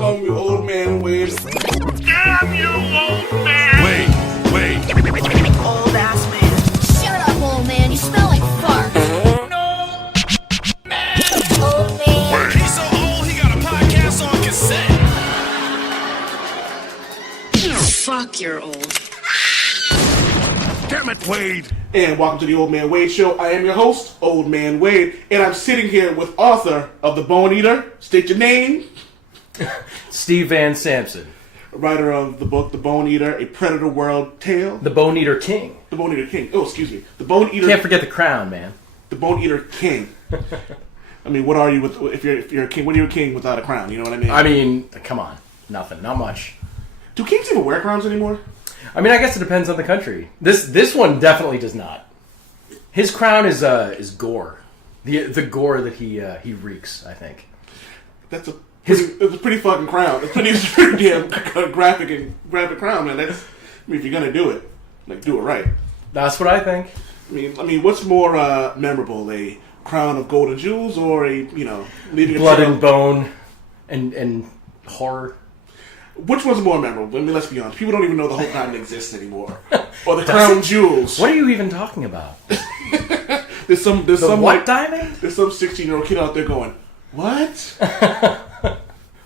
call me old man Wade. Damn you, old man! Wait. Old ass man. Shut up, old man. You smell like fart. No, man! Old man. He's so old he got a podcast on cassette. Fuck, you're old. Damn it, Wade. And welcome to the Old Man Wade Show. I am your host, Old Man Wade, and I'm sitting here with author of The Bone Eater. State your name. Steve Van Samson. Writer of the book The Bone Eater, A Predator World Tale. The Bone Eater King. The Bone Eater King. Oh, excuse me. The Bone Eater. Can't forget the crown, man. The Bone Eater King. I mean, what are you with if you're a king? What are you a king without a crown? You know what I mean? I mean, come on. Nothing. Not much. Do kings even wear crowns anymore? I mean, I guess it depends on the country. This one definitely does not. His crown is gore. The gore that he reeks, I think. It's a pretty fucking crown. It's pretty damn graphic crown, man. I mean, if you're gonna do it, like do it right. That's what I think. I mean, what's more memorable, a crown of gold and jewels, or leaving Blood a trail? and bone and horror. Which one's more memorable? I mean, let's be honest. People don't even know the whole continent exists anymore, or the crown jewels. What are you even talking about? There's some what diamond? There's some 16-year-old kid out there going, what?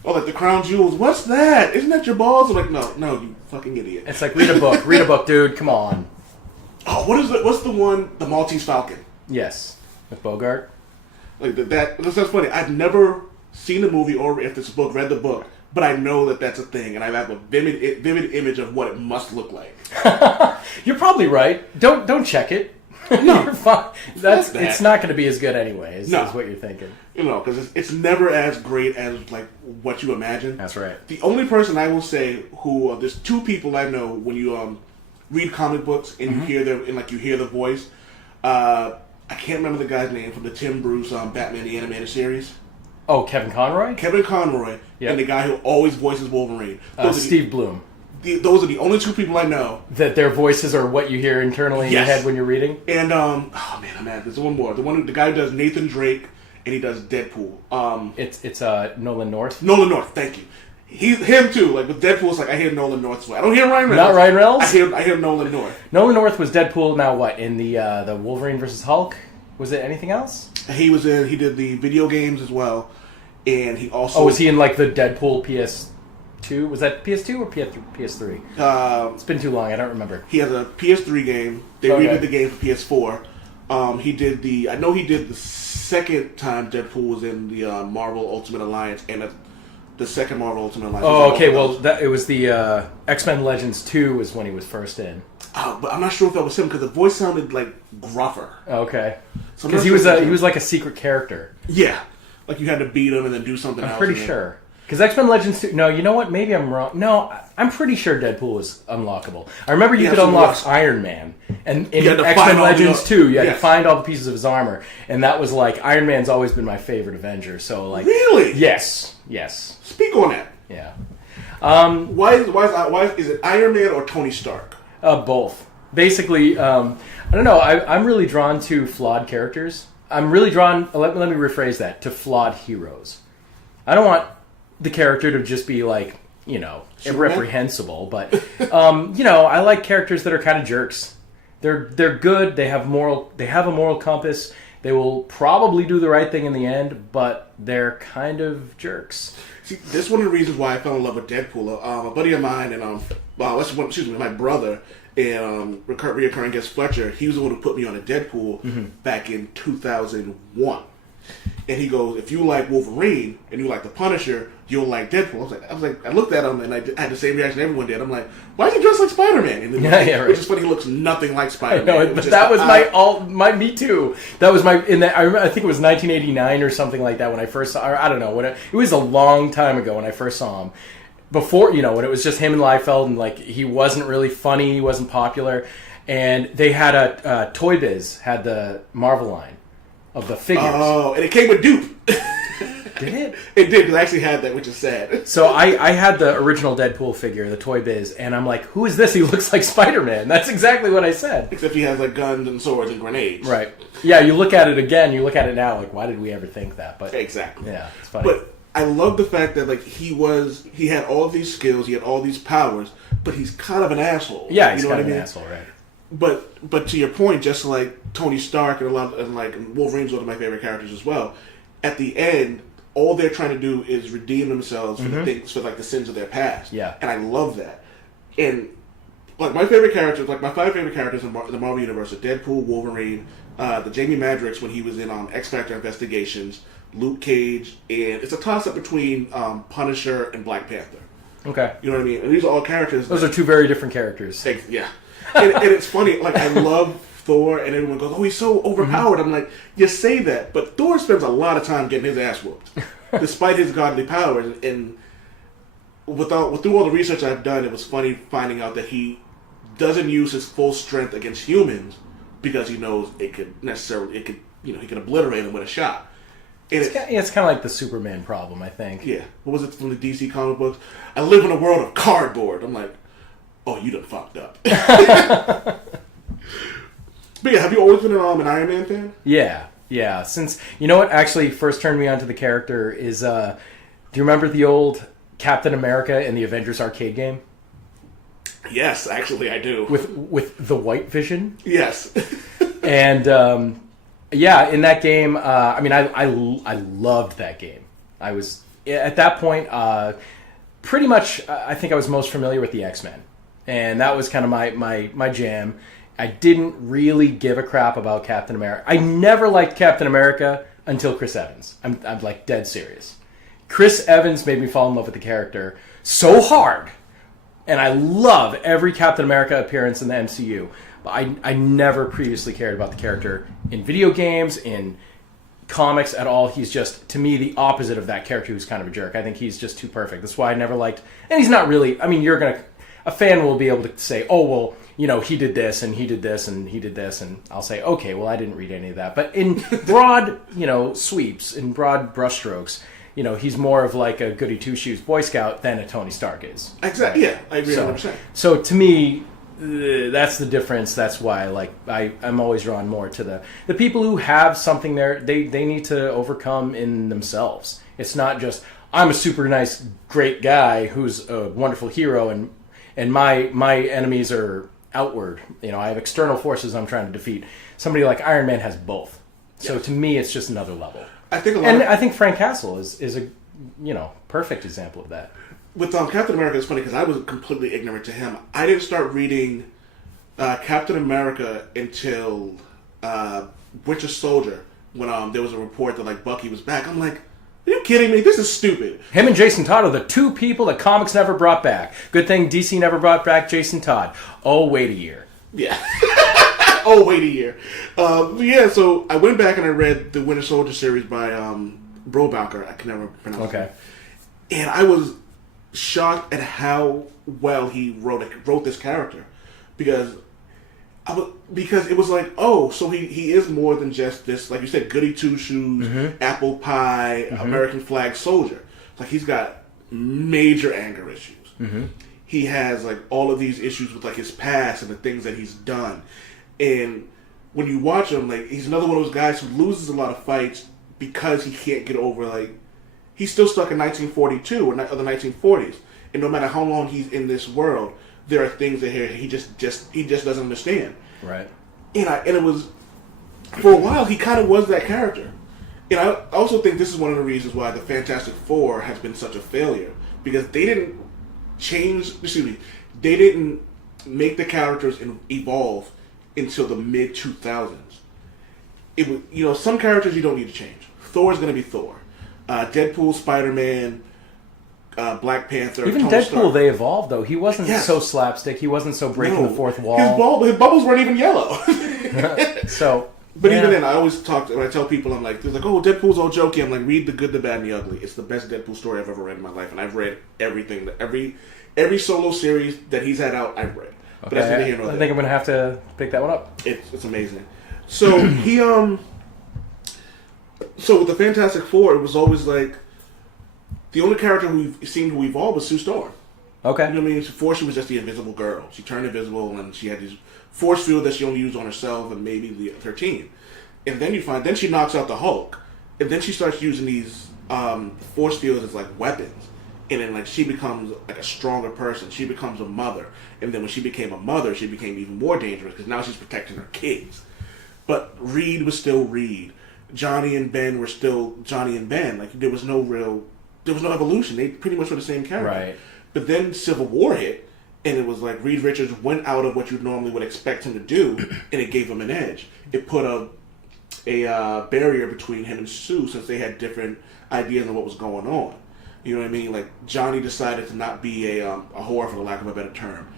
Oh, like the crown jewels. What's that? Isn't that your balls? I'm like, no, you fucking idiot. It's like read a book, dude. Come on. Oh, what's the one? The Maltese Falcon. Yes, with Bogart. Like that's funny. I've never seen the movie or if this book, read the book, but I know that that's a thing, and I have a vivid image of what it must look like. You're probably right. Don't check it. No, You're fine. that. It's not going to be as good anyway. Is what you're thinking. Because it's never as great as like what you imagine. That's right. The only person I will say who there's two people I know when you read comic books and you hear them and like you hear the voice. I can't remember the guy's name from the Tim Bruce Batman the Animated Series. Oh, Kevin Conroy? Kevin Conroy, Yep. and the guy who always voices Wolverine. Steve Bloom. Those are the only two people I know. That their voices are what you hear internally in your head when you're reading? And, oh man, I'm mad. There's one more. The guy who does Nathan Drake, and he does Deadpool. It's Nolan North? Nolan North, thank you. Him too. Like with Deadpool, it's like I hear Nolan North's voice. I don't hear Ryan Reynolds. Not Ryan Reynolds? I hear Nolan North. Nolan North was Deadpool. Now what? In the Wolverine vs. Hulk? Was it anything else? He did the video games as well, and he also. Oh, was he in like the Deadpool PS2? Was that PS2 or PS3? It's been too long. I don't remember. He has a PS3 game. They redid the game for PS4. He did the second time Deadpool was in the Marvel Ultimate Alliance, and the second Marvel Ultimate Alliance. Oh, okay. Well, it was the X-Men Legends 2 was when he was first in. But I'm not sure if that was him because the voice sounded like gruffer. Okay. So because he was like a secret character. Yeah, like you had to beat him and then do something else. I'm pretty sure. Because X-Men Legends 2... No, you know what? Maybe I'm wrong. No, I'm pretty sure Deadpool was unlockable. I remember you could unlock Iron Man. And in X-Men Legends 2, you had to find all the pieces of his armor. And that was like... Iron Man's always been my favorite Avenger. So like... Really? Yes. Speak on that. Yeah. Why is it Iron Man or Tony Stark? Both. Basically, I don't know. I'm really drawn to flawed characters. I'm really drawn... Let me rephrase that. To flawed heroes. I don't want the character to just be like, irreprehensible, but I like characters that are kind of jerks. They're good. They have a moral compass. They will probably do the right thing in the end, but they're kind of jerks. See, this is one of the reasons why I fell in love with Deadpool. A buddy of mine and my brother and reoccurring guest Fletcher, he was the one who put me on a Deadpool back in 2001. And he goes, if you like Wolverine and you like the Punisher, you'll like Deadpool. I was like, I looked at him and I had the same reaction everyone did. I'm like, why is he dressed like Spider-Man? And then, which is funny, he looks nothing like Spider-Man. No, but that was my me too. That was I remember, I think it was 1989 or something like that when I first saw. I don't know it was a long time ago when I first saw him. Before when it was just him and Liefeld and like he wasn't really funny, he wasn't popular, and they had a Toy Biz had the Marvel line of the figures. Oh, and it came with dupe. Did it? It did, because I actually had that, which is sad. So I had the original Deadpool figure, the Toy Biz, and I'm like, who is this? He looks like Spider-Man. That's exactly what I said. Except he has like guns and swords and grenades. Right. Yeah, you look at it again, you look at it now, like, why did we ever think that? But exactly. Yeah, it's funny. But I love the fact that like he had all of these skills, he had all these powers, but he's kind of an asshole. Yeah, he's you know kind what of I an mean? asshole, right? But to your point, just like Tony Stark and like Wolverine's one of my favorite characters as well. At the end, all they're trying to do is redeem themselves for the things, for like the sins of their past. Yeah. And I love that. And like my favorite characters, like my 5 favorite characters in the Marvel Universe are Deadpool, Wolverine, the Jamie Madrox when he was in X Factor Investigations, Luke Cage, and it's a toss up between Punisher and Black Panther. Okay. You know what I mean? And these are all characters. Those are 2 very different characters. Yeah. And it's funny, like, I love Thor, and everyone goes, oh, he's so overpowered. I'm like, you say that, but Thor spends a lot of time getting his ass whooped, despite his godly powers. And through all the research I've done, it was funny finding out that he doesn't use his full strength against humans because he knows he could obliterate them with a shot. And It's kind of like the Superman problem, I think. yeah, what was it from the DC comic books? I live in a world of cardboard. I'm like, oh, you done fucked up. But yeah, have you always been an Iron Man fan? Yeah. Since, you know what actually first turned me onto the character is, do you remember the old Captain America in the Avengers arcade game? Yes, actually, I do. With the White Vision? Yes. And, yeah, in that game, I loved that game. I was, at that point, pretty much, I think I was most familiar with the X-Men. And that was kind of my jam. I didn't really give a crap about Captain America. I never liked Captain America until Chris Evans. I'm like dead serious. Chris Evans made me fall in love with the character so hard. And I love every Captain America appearance in the MCU. But I never previously cared about the character in video games, in comics at all. He's just, to me, the opposite of that character who's kind of a jerk. I think he's just too perfect. That's why I never liked... And he's not really... I mean, a fan will be able to say, oh, well, you know, he did this, and he did this, and he did this, and I'll say, okay, well, I didn't read any of that. But in broad, sweeps, in broad brushstrokes, he's more of like a goody two-shoes Boy Scout than a Tony Stark is. Exactly, yeah, I agree 100%. So to me, that's the difference. That's why I'm always drawn more to the people who have something there, they need to overcome in themselves. It's not just, I'm a super nice, great guy who's a wonderful hero, and my enemies are outward. I have external forces I'm trying to defeat. Somebody like Iron Man has both. So to me, it's just another level. I think I think Frank Castle is a perfect example of that. With Captain America, it's funny because I was completely ignorant to him. I didn't start reading Captain America until Winter Soldier, when there was a report that Bucky was back. I'm like, are you kidding me? This is stupid. Him and Jason Todd are the 2 people that comics never brought back. Good thing DC never brought back Jason Todd. Oh, wait a year. Yeah. Oh, wait a year. Yeah, so I went back and I read the Winter Soldier series by Brobacher. I can never pronounce it. And I was shocked at how well he wrote this character. Because it was like, oh, so he is more than just this, like you said, goody two-shoes, apple pie, American flag soldier. Like, he's got major anger issues. He has, all of these issues with, his past and the things that he's done. And when you watch him, he's another one of those guys who loses a lot of fights because he can't get over, he's still stuck in 1942 or the 1940s. And no matter how long he's in this world, there are things that he just doesn't understand. Right. And it was, for a while, he kind of was that character. And I also think this is one of the reasons why the Fantastic Four has been such a failure. Because they didn't they didn't make the characters evolve until the mid-2000s. It was, some characters you don't need to change. Thor's going to be Thor. Deadpool, Spider-Man, Black Panther. Even Tony Deadpool, Stark. they evolved though. He wasn't so slapstick. He wasn't so breaking the fourth wall. His bubbles weren't even yellow. But yeah. even then, I always when I tell people, I'm like, they're like, oh, Deadpool's all jokey. I'm like, read The Good, the Bad, and the Ugly. It's the best Deadpool story I've ever read in my life, and I've read everything, every solo series that he's had out, I've read. But that's neither here nor there. I think I'm gonna have to pick that one up. It's amazing. So he so with the Fantastic Four, it was always like the only character who seemed to evolve was Sue Storm. Okay. You know what I mean? Before she was just the invisible girl. She turned invisible and she had these force field that she only used on herself and maybe her team. And then then she knocks out the Hulk. And then she starts using these force fields as like weapons, and then like she becomes like a stronger person. She becomes a mother, and then when she became a mother, she became even more dangerous because now she's protecting her kids. But Reed was still Reed. Johnny and Ben were still Johnny and Ben. Like there was no evolution. They pretty much were the same character. Right. But then Civil War hit, and it was like Reed Richards went out of what you normally would expect him to do, and it gave him an edge. It put a barrier between him and Sue since they had different ideas of what was going on. You know what I mean? Like Johnny decided to not be a whore, for the lack of a better term.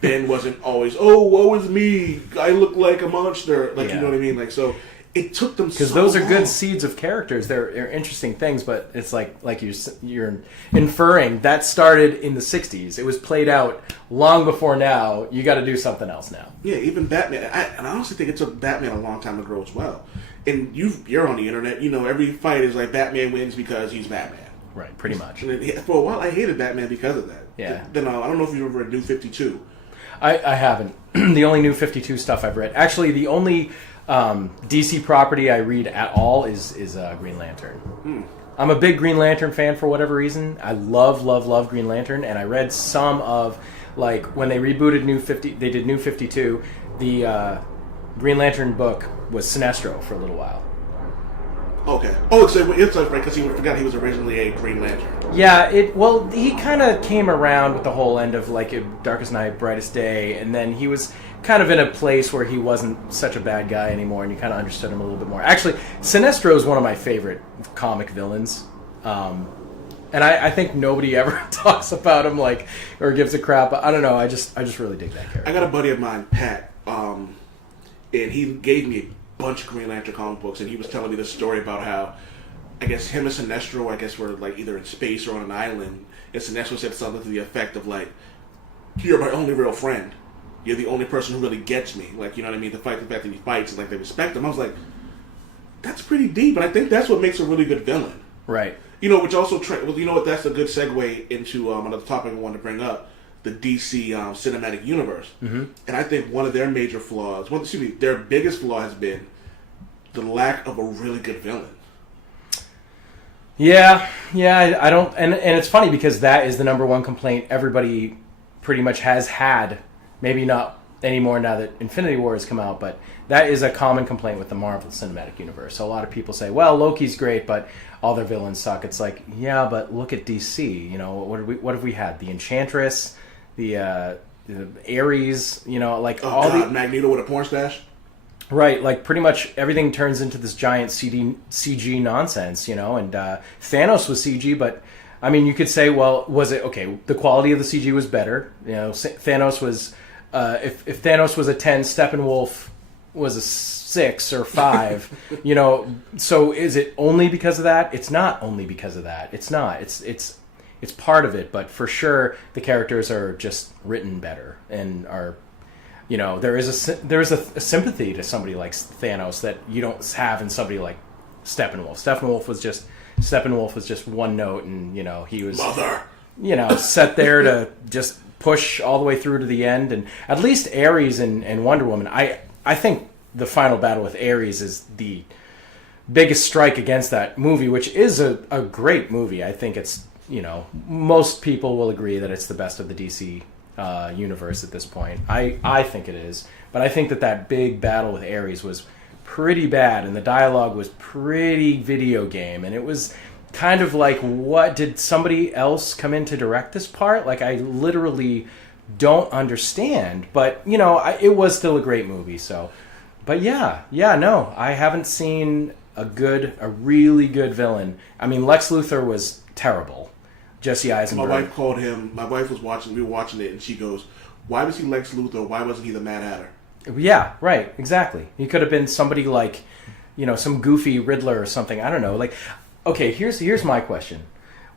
Ben wasn't always, oh, woe is me, I look like a monster. Like, you know what I mean? Like, so it took them because those are good seeds of characters. They're interesting things, but it's like you're inferring that started in the 60s. It was played out long before now. You got to do something else now. Yeah, even Batman. And I honestly think it took Batman a long time to grow as well. And you're on the internet. You know, every fight is like Batman wins because he's Batman. Right, pretty much. And for a while, I hated Batman because of that. Yeah. Then I don't know if you've ever read New 52. I haven't. The only New 52 stuff I've read. Actually, the only DC property I read at all is Green Lantern. I'm a big Green Lantern fan for whatever reason. I love Green Lantern, and I read some of, like, when they rebooted they did New 52, the Green Lantern book was Sinestro for a little while. Okay. Oh, it's right, because he forgot he was originally a Green Lantern. Yeah, he kind of came around with the whole end of, like, Darkest Night, Brightest Day, and then he was kind of in a place where he wasn't such a bad guy anymore, and you kind of understood him a little bit more. Actually, Sinestro is one of my favorite comic villains, and I think nobody ever talks about him, like, or gives a crap. I don't know, I just really dig that character. I got a buddy of mine, Pat, and he gave me a bunch of Green Lantern comic books, and he was telling me this story about how, I guess him and Sinestro, I guess, were like either in space or on an island, and Sinestro said something to the effect of like, "You're my only real friend. You're the only person who really gets me." Like, you know what I mean? The fact that he fights and like they respect him. I was like, that's pretty deep, and I think that's what makes a really good villain. Right. You know, which also, you know what? That's a good segue into another topic I wanted to bring up. The DC cinematic universe. Mm-hmm. And I think one of their major flaws, their biggest flaw has been the lack of a really good villain. Yeah, I don't, and it's funny because that is the number one complaint everybody pretty much has had. Maybe not anymore now that Infinity War has come out, but that is a common complaint with the Marvel Cinematic Universe. So a lot of people say, well, Loki's great, but all their villains suck. It's like, yeah, but look at DC. You know, what have we had? The Enchantress, the Ares, you know, like Magneto with a porn stash. Right, like pretty much everything turns into this giant CG nonsense, you know, and Thanos was CG, but I mean, you could say, well, was it, okay, the quality of the CG was better, you know, Thanos was, if Thanos was a 10, Steppenwolf was a 6 or 5, you know, so is it only because of that? It's not only because of that. It's not. It's part of it, but for sure the characters are just written better and are, you know, there is a sympathy to somebody like Thanos that you don't have in somebody like Steppenwolf. Steppenwolf was just one note, and you know he was Mother. You know, set there to just push all the way through to the end. And at least Ares and Wonder Woman, I think the final battle with Ares is the biggest strike against that movie, which is a great movie. I think it's, you know, most people will agree that it's the best of the DC universe at this point. I think it is, but I think that big battle with Ares was pretty bad, and the dialogue was pretty video game, and it was kind of like, what, did somebody else come in to direct this part? Like, I literally don't understand, but you know, it was still a great movie. So, but no, I haven't seen a really good villain. I mean, Lex Luthor was terrible. Jesse Eisenberg. My wife called him. My wife was watching. We were watching it, and she goes, "Why was he Lex Luthor? Why wasn't he the Mad Hatter?" Yeah, right. Exactly. He could have been somebody like, you know, some goofy Riddler or something. I don't know. Like, okay, here's my question: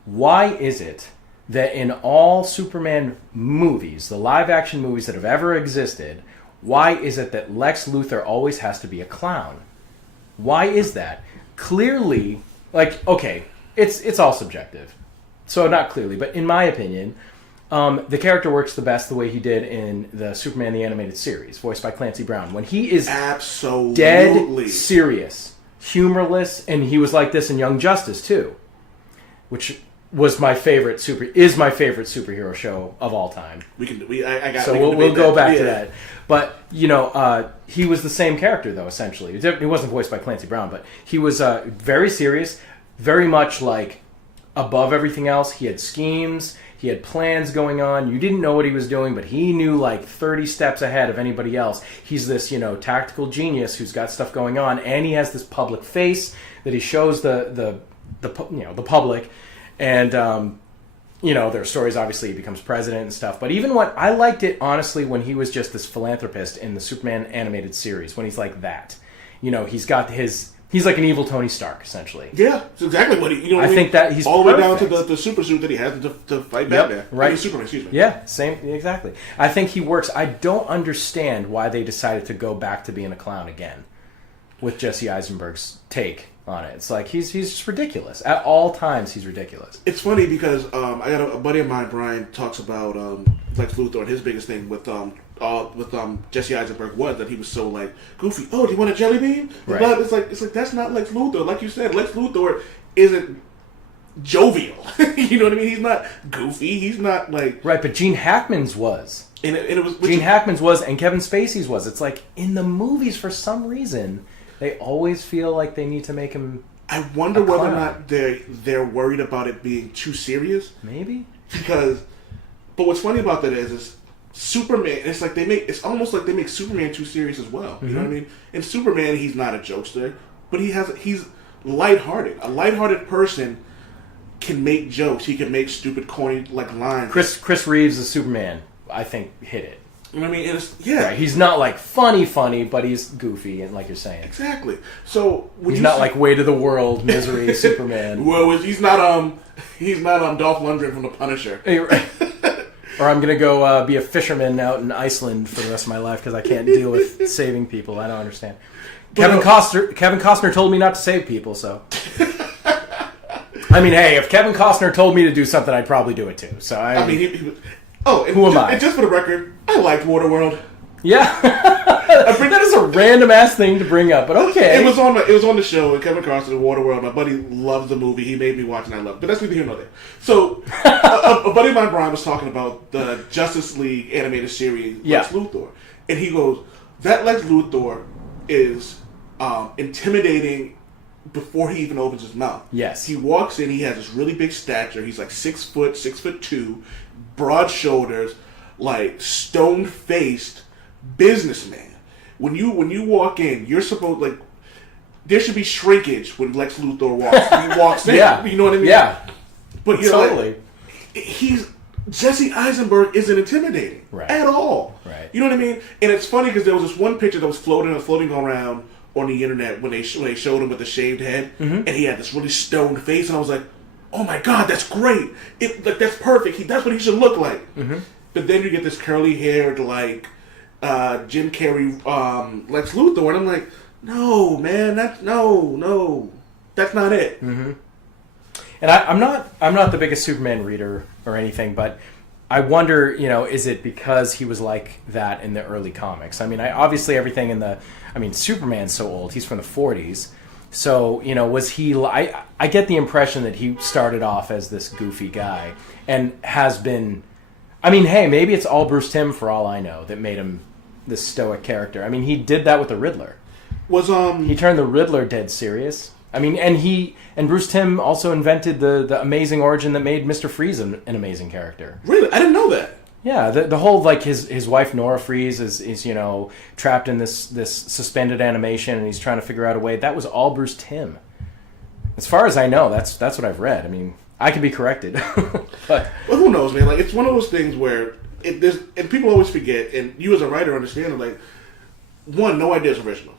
why is it that in all Superman movies, the live-action movies that have ever existed, why is it that Lex Luthor always has to be a clown? Why is that? Clearly, like, okay, it's all subjective. So not clearly, but in my opinion, the character works the best the way he did in the Superman the Animated Series, voiced by Clancy Brown. When he is absolutely dead serious, humorless, and he was like this in Young Justice too, which was my favorite superhero show of all time. We'll go back to that. But he was the same character though. Essentially, he wasn't voiced by Clancy Brown, but he was very serious, very much like above everything else. He had schemes. He had plans going on. You didn't know what he was doing, but he knew like 30 steps ahead of anybody else. He's this, tactical genius who's got stuff going on, and he has this public face that he shows the public. And there are stories. Obviously, he becomes president and stuff. But even when I liked it, honestly, when he was just this philanthropist in the Superman animated series, when he's like that, he's got he's like an evil Tony Stark, essentially. Yeah, it's exactly what he. I think that he's all the way down perfect. to the super suit that he has to fight Batman. Right, Superman. Excuse me. Yeah, same, exactly. I think he works. I don't understand why they decided to go back to being a clown again, with Jesse Eisenberg's take on it. It's like he's just ridiculous at all times. He's ridiculous. It's funny because I got a buddy of mine, Brian, talks about Lex Luthor, and his biggest thing with Jesse Eisenberg was that he was so like goofy. Oh, do you want a jelly bean? Right. It's like that's not Lex Luthor. Like you said, Lex Luthor isn't jovial. You know what I mean? He's not goofy. He's not like right. But Gene Hackman's was. And it was Gene Hackman's was, and Kevin Spacey's was. It's like in the movies for some reason they always feel like they need to make him. I wonder whether or not they're worried about it being too serious. Maybe but what's funny about that is Superman. It's almost like they make Superman too serious as well. Mm-hmm. You know what I mean? In Superman, he's not a jokester, but he's lighthearted. A lighthearted person can make jokes. He can make stupid, corny lines. Chris Reeves as Superman, I think, hit it. You know what I mean? Right. He's not like funny, but he's goofy, and like you're saying, exactly. So he's not like weight of the world, misery, Superman. Well, he's not Dolph Lundgren from The Punisher. Or I'm gonna go be a fisherman out in Iceland for the rest of my life because I can't deal with saving people. I don't understand. Kevin Costner told me not to save people, so. I mean, hey, if Kevin Costner told me to do something, I'd probably do it too. So who am I? And just for the record, I liked Waterworld. Yeah, that is a random ass thing to bring up, but okay. It was on the show, and Kevin Costner, Waterworld. My buddy loves the movie. He made me watch, and I love it. But that's neither here nor there. So, a buddy of mine, Brian, was talking about the Justice League animated series, Lex Luthor, and he goes, "That Lex Luthor is intimidating." Before he even opens his mouth. Yes. He walks in, he has this really big stature. He's like 6'2", broad shoulders, like stone-faced businessman. When you walk in, you're supposed there should be shrinkage when Lex Luthor walks in. Yeah. You know what I mean? Yeah. But totally. Jesse Eisenberg isn't intimidating at all. Right. You know what I mean? And it's funny because there was this one picture that was floating around on the internet when they showed him with the shaved head, and he had this really stoned face, and I was like, "Oh my god, that's great! That's perfect. That's what he should look like." Mm-hmm. But then you get this curly haired Jim Carrey Lex Luthor, and I'm like, "No, man, that's not it." Mm-hmm. And I'm not the biggest Superman reader or anything, but I wonder, is it because he was like that in the early comics? I mean, obviously everything Superman's so old. He's from the 40s. So, was he... I get the impression that he started off as this goofy guy and has been... I mean, hey, maybe it's all Bruce Timm for all I know that made him this stoic character. I mean, he did that with the Riddler. He turned the Riddler dead serious. I mean, and Bruce Timm also invented the amazing origin that made Mr. Freeze an amazing character. Really? I didn't know that. Yeah, the whole his wife Nora Freeze is trapped in this suspended animation, and he's trying to figure out a way. That was all Bruce Timm. As far as I know, that's what I've read. I mean, I can be corrected, but well, who knows, man? It's one of those things where and people always forget, and you as a writer understand it. No idea is original.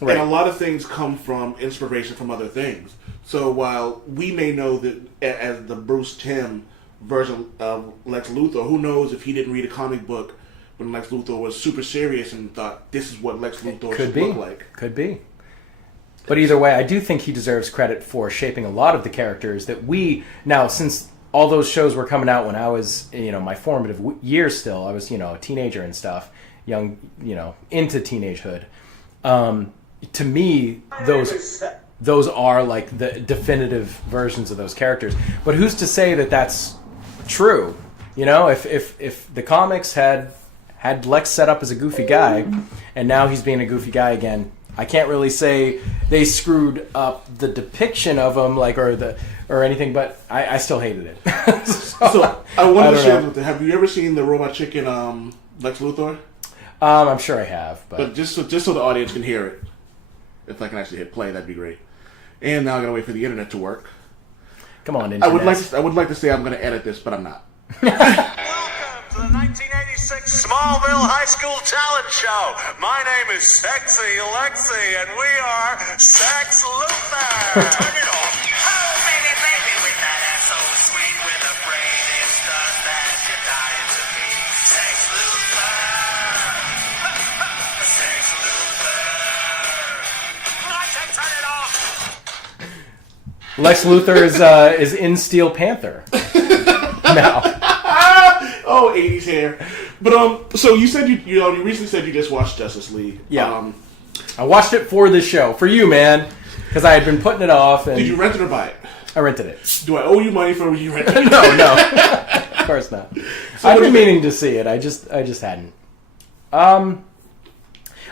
Right. And a lot of things come from inspiration from other things. So while we may know that as the Bruce Timm version of Lex Luthor, who knows if he didn't read a comic book when Lex Luthor was super serious and thought this is what Lex Luthor should look like. Could be. But either way, I do think he deserves credit for shaping a lot of the characters that now, since all those shows were coming out when I was, my formative years still, I was, a teenager and stuff, young, into teenagehood. to me, those are like the definitive versions of those characters. But who's to say that that's true? You know, if the comics had Lex set up as a goofy guy, and now he's being a goofy guy again, I can't really say they screwed up the depiction of him, like or anything. But I still hated it. So I wanted to share something. Have you ever seen the Robot Chicken Lex Luthor? I'm sure I have, but just so the audience can hear it, if I can actually hit play, that'd be great. And now I gotta wait for the internet to work. Come on, internet. I would like to say I'm gonna edit this, but I'm not. Welcome to the 1986 Smallville High School Talent Show. My name is Sexy Lexi, and we are Sex Luther. Turn it off. Oh, baby, baby, with that ass so sweet, with a brain it's just that you're dying to be. Sex Luther. Sex Luther. I can turn it off. Lex Luthor is in Steel Panther now. Oh, 80s hair. But so you said you recently said you just watched Justice League. Yeah. I watched it for this show, for you, man, because I had been putting it off. And did you rent it or buy it? I rented it. Do I owe you money for when you rented it? No, of course not. So I've been meaning to see it. I just hadn't.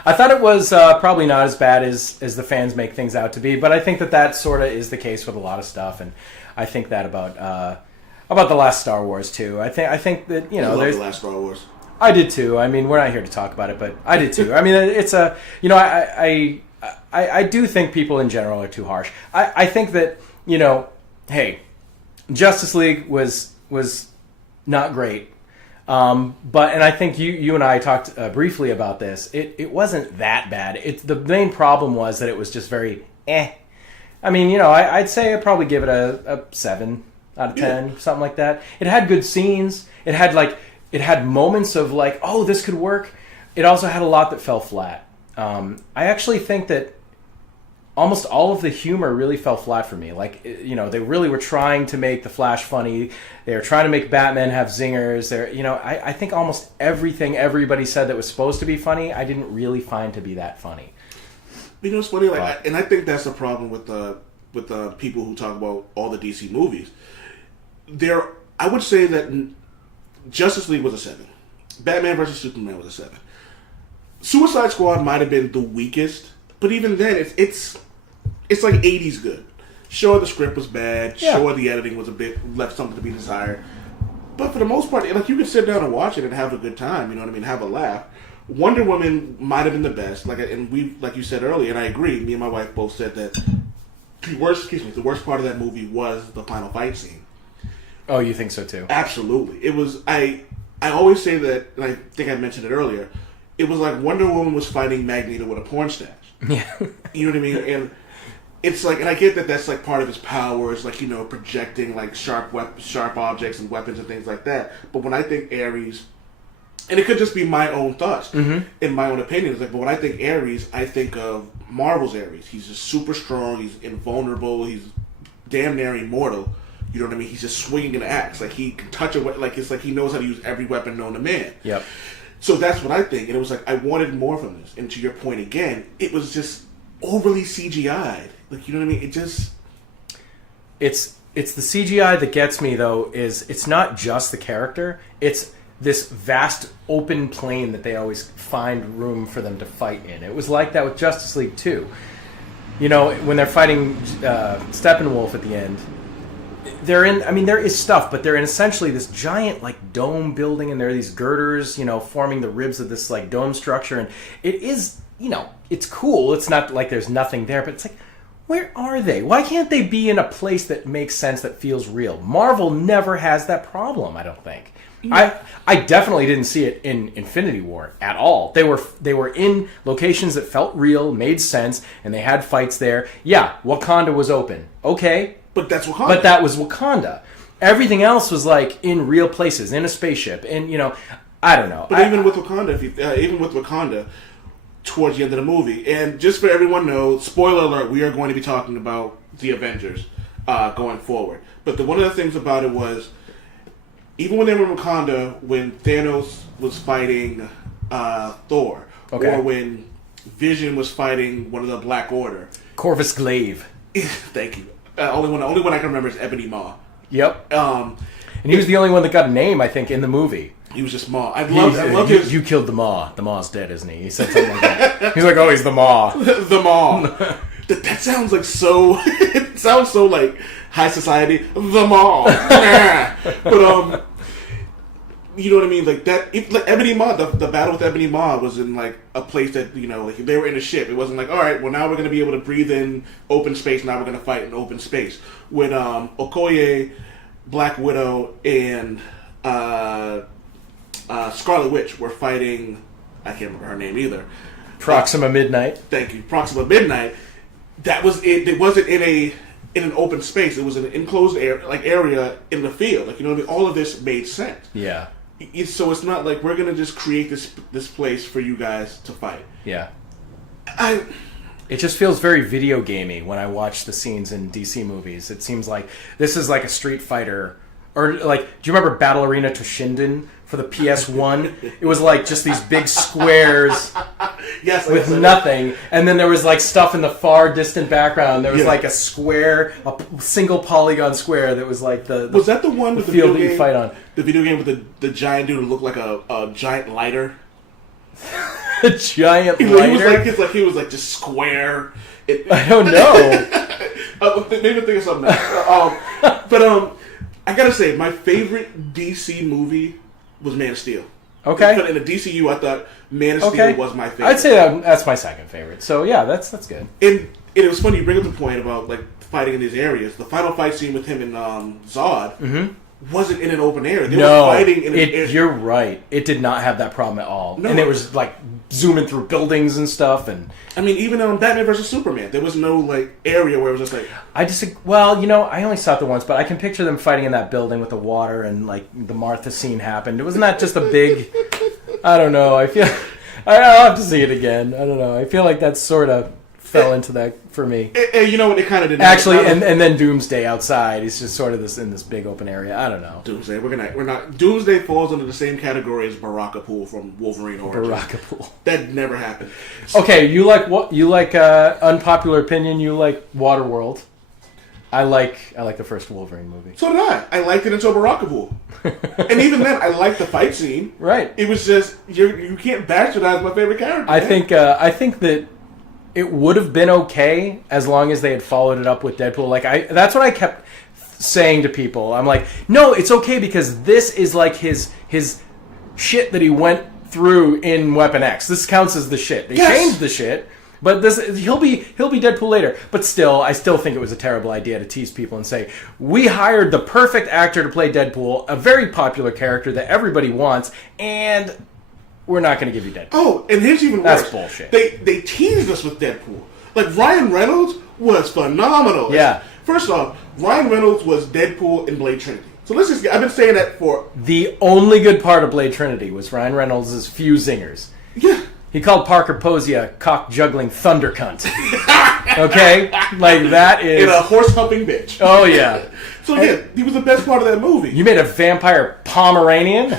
I thought it was probably not as bad as the fans make things out to be, but I think that sort of is the case with a lot of stuff, and I think that about the last Star Wars too. I think that there's the last Star Wars. I did too. I mean, we're not here to talk about it, but I did too. I mean, it's I do think people in general are too harsh. I think that hey, Justice League was not great. But I think you and I talked briefly about this. It wasn't that bad. The main problem was that it was just very eh. I mean, I'd say I'd probably give it a 7 out of 10, something like that. It had good scenes. It had moments of like, oh, this could work. It also had a lot that fell flat. I actually think that almost all of the humor really fell flat for me. Like, they really were trying to make the Flash funny. They were trying to make Batman have zingers. I think almost everything everybody said that was supposed to be funny, I didn't really find to be that funny. It's funny, and I think that's the problem with the people who talk about all the DC movies. I would say that Justice League was a 7. Batman vs Superman was a 7. Suicide Squad might have been the weakest, but even then, it's like 80s good. Sure, the script was bad. Yeah. Sure, the editing was a bit left something to be desired. But for the most part, like, you could sit down and watch it and have a good time. You know what I mean? Have a laugh. Wonder Woman might have been the best. Like you said earlier, and I agree. Me and my wife both said that the worst part of that movie was the final fight scene. Oh, you think so too? Absolutely. It was. I always say that, and I think I mentioned it earlier. It was like Wonder Woman was fighting Magneto with a porn stash. Yeah. You know what I mean? And it's like, and I get that that's like part of his powers, like, projecting like sharp objects and weapons and things like that. But when I think Ares, and it could just be my own thoughts, in my own opinion, it's like, but when I think Ares, I think of Marvel's Ares. He's just super strong. He's invulnerable. He's damn near immortal. You know what I mean? He's just swinging an axe. Like, he can touch a weapon. Like, it's like he knows how to use every weapon known to man. Yep. So that's what I think. And it was like, I wanted more from this. And to your point again, it was just overly CGI'd. Like, you know what I mean? It just... It's the CGI that gets me, though, is it's not just the character. It's this vast open plain that they always find room for them to fight in. It was like that with Justice League, too. When they're fighting Steppenwolf at the end... there is stuff, but they're in essentially this giant, like, dome building, and there are these girders, forming the ribs of this, like, dome structure, and it is, it's cool. It's not like there's nothing there, but it's like, where are they? Why can't they be in a place that makes sense, that feels real? Marvel never has that problem, I don't think. Yeah. I definitely didn't see it in Infinity War at all. They were in locations that felt real, made sense, and they had fights there. Yeah, Wakanda was open. Okay. But that's Wakanda. But that was Wakanda. Everything else was like in real places, in a spaceship, and I don't know. But even with Wakanda, towards the end of the movie, and just for everyone to know, spoiler alert: we are going to be talking about the Avengers going forward. But one of the things about it was, even when they were in Wakanda, when Thanos was fighting Thor, or when Vision was fighting one of the Black Order. Corvus Glaive. Thank you. Only one I can remember is Ebony Maw. Yep. And he was the only one that got a name, I think, in the movie. He was just Maw. I love his... You killed the Maw. The Maw's dead, isn't he? He said something like that. He's like, oh, he's the Maw. The Maw. That sounds like so... it sounds so, like, high society. The Maw. But, you know what I mean? Like, like Ebony Maw, the battle with Ebony Maw was in, like, a place that, you know, like, they were in a ship. It wasn't like, all right, well, now we're going to be able to breathe in open space. Now we're going to fight in open space. When Okoye, Black Widow, and... Scarlet Witch were fighting. I can't remember her name either. Proxima Midnight. Thank you, Proxima Midnight. That was it. It wasn't in an open space. It was an enclosed area in the field. Like, you know what I mean? All of this made sense. Yeah. So it's not like we're gonna just create this place for you guys to fight. Yeah. It just feels very video gamey when I watch the scenes in DC movies. It seems like this is like a Street Fighter. Or, like, do you remember Battle Arena Toshinden for the PS1? It was, like, just these big squares with nothing. And then there was, like, stuff in the far distant background. There was, like, a square, a single polygon square that was, like, was that the one with the field video game, that you fight on? The video game with the giant dude who looked like a giant lighter? A giant lighter? He was, like, just square. I don't know. Maybe think of something else. I gotta say, my favorite DC movie was Man of Steel. Okay. But in the DCU, I thought Man of Steel was my favorite. I'd say that's my second favorite. So yeah, that's good. And it was funny, you bring up the point about like fighting in these areas. The final fight scene with him and Zod wasn't in an open area. They were fighting in an area. You're right. It did not have that problem at all. No. And it was like zooming through buildings and stuff. And I mean, even on Batman vs Superman, there was no like area where it was just like. Well, you know, I only saw it the once, but I can picture them fighting in that building with the water and like the Martha scene happened. Wasn't that just a big? I don't know. I'll have to see it again. I don't know. I feel like that sort of fell into that for me. You know what? It kind of didn't. Actually, and then Doomsday outside. He's just sort of in this big open area. I don't know. Doomsday. We're not. Doomsday falls under the same category as Baraka Pool from Wolverine Origins. Baraka Pool. That never happened. Okay, you like what? You like unpopular opinion. You like Waterworld. I like the first Wolverine movie. So did I. I liked it until Baraka Pool. And even then, I liked the fight scene. Right. It was just you can't bastardize my favorite character. I think that it would have been okay as long as they had followed it up with Deadpool. Like that's what I kept saying to people. I'm like, no, it's okay because this is like his shit that he went through in Weapon X. This counts as the shit. They changed the shit, but he'll be Deadpool later. But still, I still think it was a terrible idea to tease people and say we hired the perfect actor to play Deadpool, a very popular character that everybody wants, and we're not going to give you Deadpool. Oh, and here's even worse. That's bullshit. They teased us with Deadpool. Like, Ryan Reynolds was phenomenal. Yeah. First off, Ryan Reynolds was Deadpool in Blade Trinity. So let's just I've been saying that for... The only good part of Blade Trinity was Ryan Reynolds' few zingers. Yeah. He called Parker Posey a cock-juggling thunder cunt. Okay? Like, that is... And a horse-humping bitch. Oh, yeah. So, yeah, he was the best part of that movie. You made a vampire Pomeranian?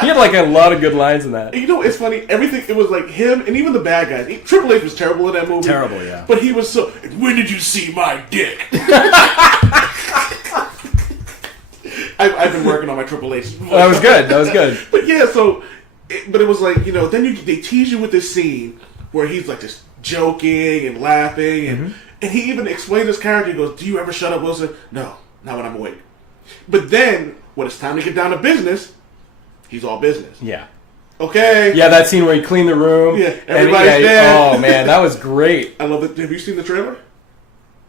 He had, like, a lot of good lines in that. You know, it's funny. Everything, it was like him and even the bad guys. Triple H was terrible in that movie. Terrible, yeah. But he was so... When did you see my dick? I've been working on my Triple H. That was good. But yeah, so... But it was like, you know, then they tease you with this scene where he's like just joking and laughing. And he even explains his character. He goes, do you ever shut up, Wilson? No, not when I'm awake. But then, when it's time to get down to business... He's all business. Yeah. Okay. Yeah, that scene where he cleaned the room. Yeah, everybody's dead. Oh, man, that was great. I love it. Have you seen the trailer?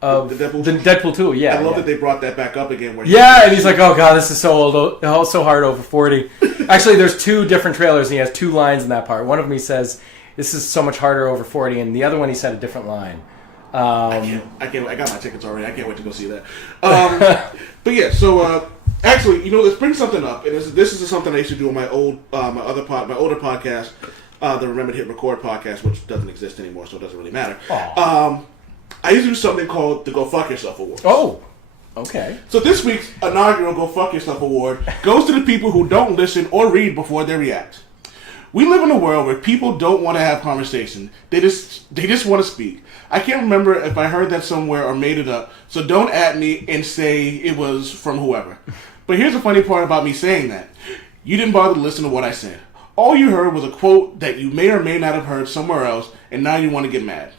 The Deadpool 2, yeah. I love that they brought that back up again. Where and he's like, oh, God, this is so old. Oh, so hard over 40. Actually, there's two different trailers, and he has two lines in that part. One of them he says, this is so much harder over 40, and the other one he said a different line. I can't. I got my tickets already. I can't wait to go see that. But yeah, so... Actually, you know, let's bring something up, and this is something I used to do on my older podcast, the Remember to Hit Record podcast, which doesn't exist anymore, so it doesn't really matter. I used to do something called the Go Fuck Yourself Award. Oh, okay. So this week's inaugural Go Fuck Yourself Award goes to the people who don't listen or read before they react. We live in a world where people don't want to have conversation. They just want to speak. I can't remember if I heard that somewhere or made it up, so don't at me and say it was from whoever. But here's the funny part about me saying that. You didn't bother to listen to what I said. All you heard was a quote that you may or may not have heard somewhere else, and now you want to get mad.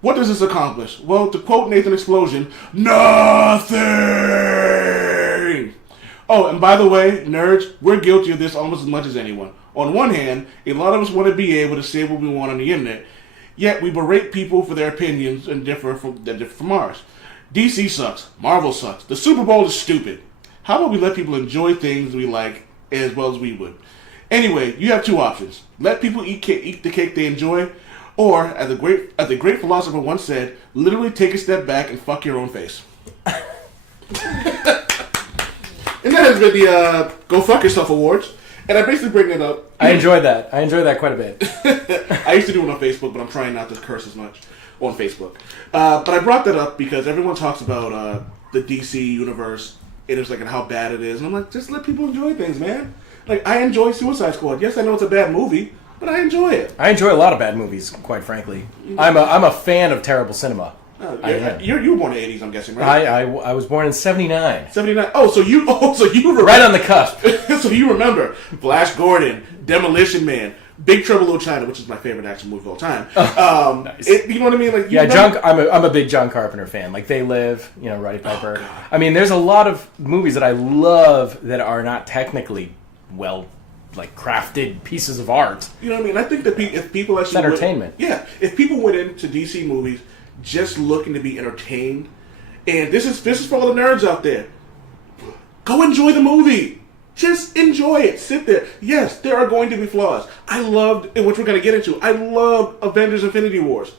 What does this accomplish? Well, to quote Nathan Explosion, nothing! Oh, and by the way, nerds, we're guilty of this almost as much as anyone. On one hand, a lot of us want to be able to say what we want on the internet, yet we berate people for their opinions and differ from ours. DC sucks. Marvel sucks. The Super Bowl is stupid. How about we let people enjoy things we like as well as we would? Anyway, you have two options. Let people eat the cake they enjoy, or, as the great philosopher once said, literally take a step back and fuck your own face. And that has been the Go Fuck Yourself Awards. And I basically bring it up. I enjoyed that. I enjoyed that quite a bit. I used to do it on Facebook, but I'm trying not to curse as much on Facebook. But I brought that up because everyone talks about the DC universe, and it's like and how bad it is. And I'm like, just let people enjoy things, man. Like, I enjoy Suicide Squad. Yes, I know it's a bad movie, but I enjoy it. I enjoy a lot of bad movies, quite frankly. I'm a fan of terrible cinema. You were born in the 80s, I'm guessing, right? I was born in 79. 79. So you remember. Right on the cusp. So you remember Flash Gordon, Demolition Man, Big Trouble in Little China, which is my favorite action movie of all time. Nice. You know what I mean? Like, I'm a big John Carpenter fan. Like They Live, Roddy Piper. I mean, there's a lot of movies that I love that are not technically crafted pieces of art. You know what I mean? I think that if people actually it's entertainment. If people went into DC movies just looking to be entertained, and this is for all the nerds out there, go enjoy the movie. Just enjoy it. Sit there. Yes, there are going to be flaws. I loved, and which we're going to get into, I loved Avengers Infinity Wars.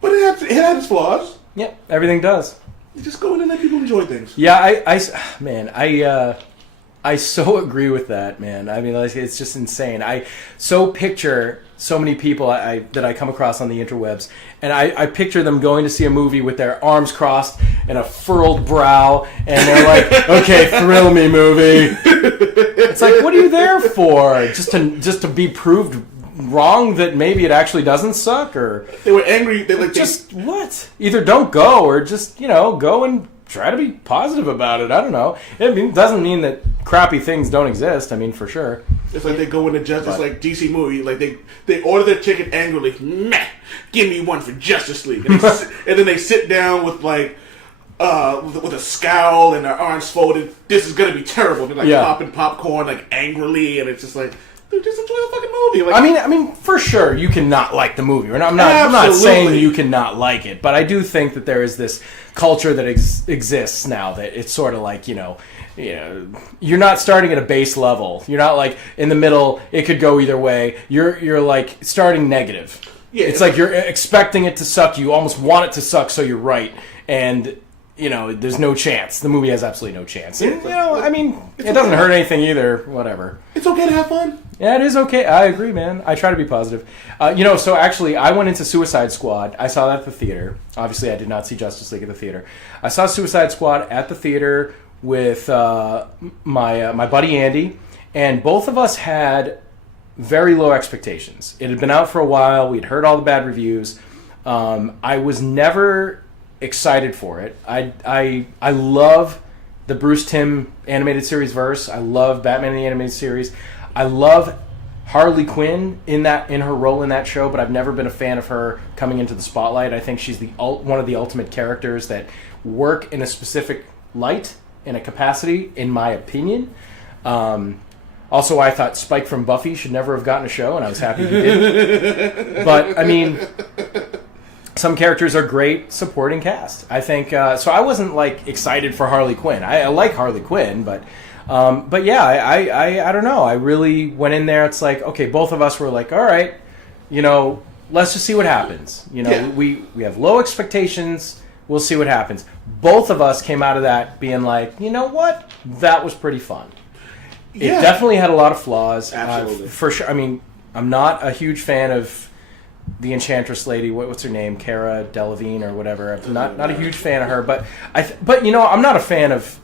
But it had its flaws. Yep, everything does. You just go in and let people enjoy things. Yeah, I so agree with that, man. I mean, it's just insane. I so picture so many people that I come across on the interwebs, and I picture them going to see a movie with their arms crossed and a furrowed brow, and they're like, "Okay, thrill me, movie." It's like, what are you there for? Just to be proved wrong that maybe it actually doesn't suck, or they were angry. What? Either don't go, or just go and try to be positive about it. I don't know. It doesn't mean that crappy things don't exist. I mean, for sure. It's like they go into Justice, like DC movie, like they order their ticket angrily. Meh, give me one for Justice League, and then they sit down with with a scowl and their arms folded. This is gonna be terrible. They're popping popcorn angrily, and it's just like. Just enjoy the fucking movie. I mean, for sure, you can not like the movie. I'm not saying you can not like it, but I do think that there is this culture that exists now that it's sort of like you're not starting at a base level. You're not like in the middle. It could go either way. You're like starting negative. Yeah, it's like you're expecting it to suck. You almost want it to suck, so you're right. And there's no chance. The movie has absolutely no chance. And, it doesn't hurt anything either. Whatever. It's okay to have fun. Yeah, it is okay. I agree, man. I try to be positive. So actually, I went into Suicide Squad. I saw that at the theater. Obviously, I did not see Justice League at the theater. I saw Suicide Squad at the theater with my buddy Andy, and both of us had very low expectations. It had been out for a while. We'd heard all the bad reviews. I was never excited for it. I love the Bruce Timm animated series verse. I love Batman in the animated series. I love Harley Quinn in her role in that show, but I've never been a fan of her coming into the spotlight. I think she's one of the ultimate characters that work in a specific light, in a capacity, in my opinion. Also, I thought Spike from Buffy should never have gotten a show, and I was happy he did. But, I mean, some characters are great supporting cast. I think, so I wasn't, excited for Harley Quinn. I like Harley Quinn, but yeah, I don't know. I really went in there. It's like, okay, both of us were like, all right, let's just see what happens. We have low expectations. We'll see what happens. Both of us came out of that being like, you know what? That was pretty fun. It definitely had a lot of flaws. Absolutely. For sure. I mean, I'm not a huge fan of the Enchantress lady. What's her name? Cara Delevingne or whatever. I'm not a huge fan of her. But I'm not a fan of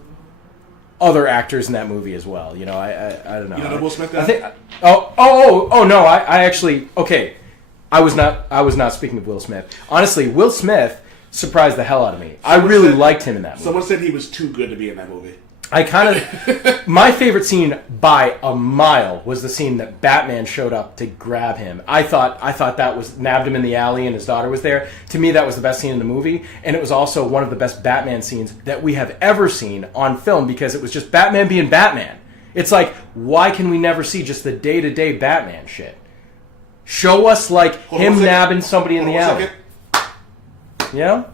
other actors in that movie as well. You know, I don't know. You know the Will Smith guy? I think. Oh no! I actually okay. I was not speaking of Will Smith. Honestly, Will Smith surprised the hell out of me. I really liked him in that movie. Someone said he was too good to be in that movie. I kind of... My favorite scene by a mile was the scene that Batman showed up to grab him. I thought that was... Nabbed him in the alley and his daughter was there. To me, that was the best scene in the movie. And it was also one of the best Batman scenes that we have ever seen on film because it was just Batman being Batman. It's like, why can we never see just the day-to-day Batman shit? Show us, like, him nabbing somebody in the alley. You know?